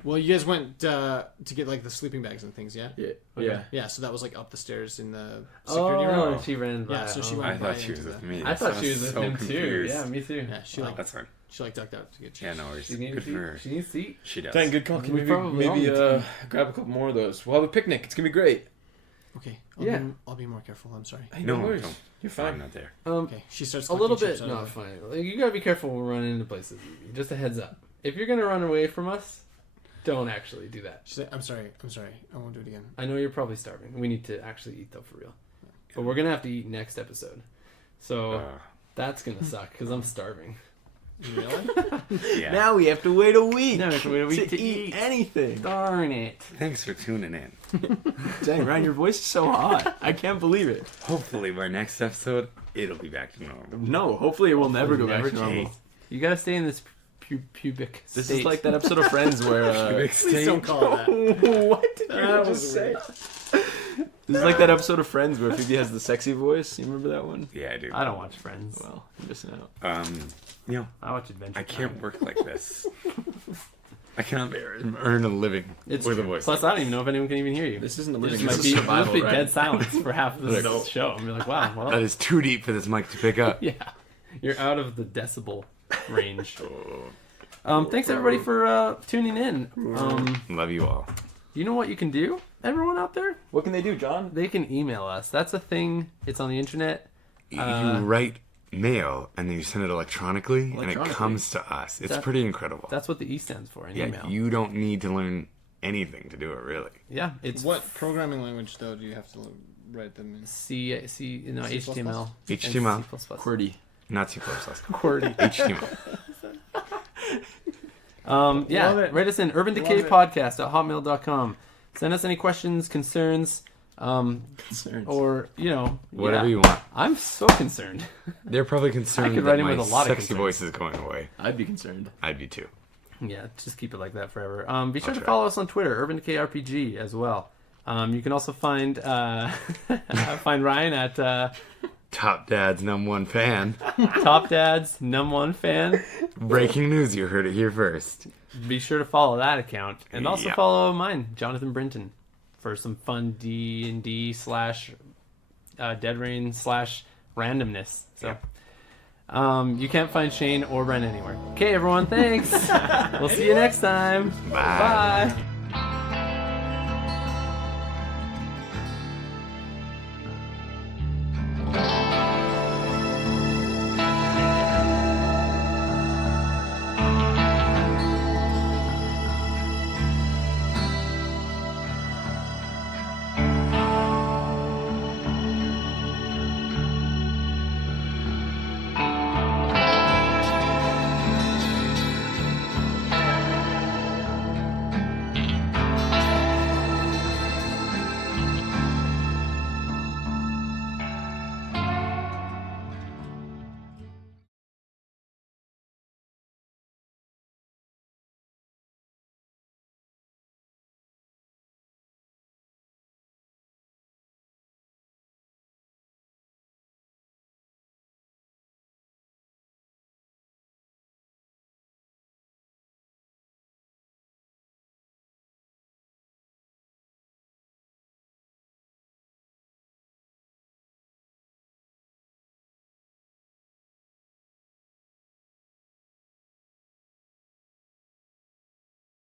Well, you guys went to get like the sleeping bags and things, yeah. Yeah. Okay. Yeah. Yeah, so that was like up the stairs in the security Oh, room. she ran by. Yeah, so she oh. went I right thought she was into with the- me. I thought so she was with so him confused. too. Yeah, me too. Yeah, she Oh, like that's fine. ducked out to get chips. Yeah, no worries. She needs Good to for her. She needs to eat. She does. Dang, good call. Can We probably all maybe need to grab a couple more of those? We'll have a picnic. It's gonna be great. Okay. Yeah. I'll be more careful. I'm sorry. Hey, No, worries. don't. You're I'm fine. not there. Okay. She starts A little collecting bit. chips out No, of it's the- fine. Like, you gotta be careful when we're running into places. Just a heads up. If you're gonna run away from us, don't actually do that. She's like, I'm sorry. I won't do it again. I know you're probably starving. We need to actually eat though, for real. But we're gonna have to eat next episode. So that's gonna suck because I'm starving. Really? Yeah. Now we have to wait a week. Now we have to wait a week to to eat eat. anything. Darn it! Thanks for tuning in. Dang, Ryan, your voice is so hot. I can't believe it. Hopefully, by next episode, it'll be back to normal. No, hopefully it will never go back never to normal. change. You gotta stay in this pubic state. This is like that episode of Friends where Pubic Please don't state. call it that. what did you That just was say? weird. This is like that episode of Friends where Phoebe has the sexy voice. You remember that one? Yeah, I do. I don't watch Friends. Well, you're missing out. You know, I watch Adventure I Time. can't work like this. I cannot earn a living It's with a true. voice. Plus, I don't even know if anyone can even hear you. This isn't a This living. might This be, is this survival, be right? dead silence for half of this No. show. I'm like, wow, well, That is too deep for this mic to pick up. yeah, you're out of the decibel range. Thanks everybody for tuning in. Love you all. You know what you can do, everyone out there? What can they do, John? They can email us. That's a thing. It's on the internet. You write mail and then you send it electronically, and it Electronically. comes to us. It's That- pretty incredible. That's what the E stands for in Yeah, email. you don't need to learn anything to do it, really. Yeah, it's What programming language though do you have to write them in? C, no, C++? HTML. HTML. and C++. QWERTY. Not C++. QWERTY. HTML. Yeah, Love it. write us in UrbanDecayPodcast@hotmail.com. Send us any questions, concerns, Concerns. or, Whatever yeah. you want. I'm so concerned. They're probably concerned could that write in my with a lot of sexy concerns. voice is going away. I'd be concerned. I'd be too. Yeah, just keep it like that forever. Be sure I'll to try. follow us on Twitter, UrbanDecayRPG as well. You can also find find Ryan at Top Dad's #1 fan. Top Dad's #1 fan. Breaking news, you heard it here first. Be sure to follow that account, and also Yeah. follow mine, Jonathan Brinton, for some fun D&D / Dead Rain / randomness. So, you can't find Shane or Brent anywhere. Okay, everyone, thanks. We'll see you next time. Bye. Bye.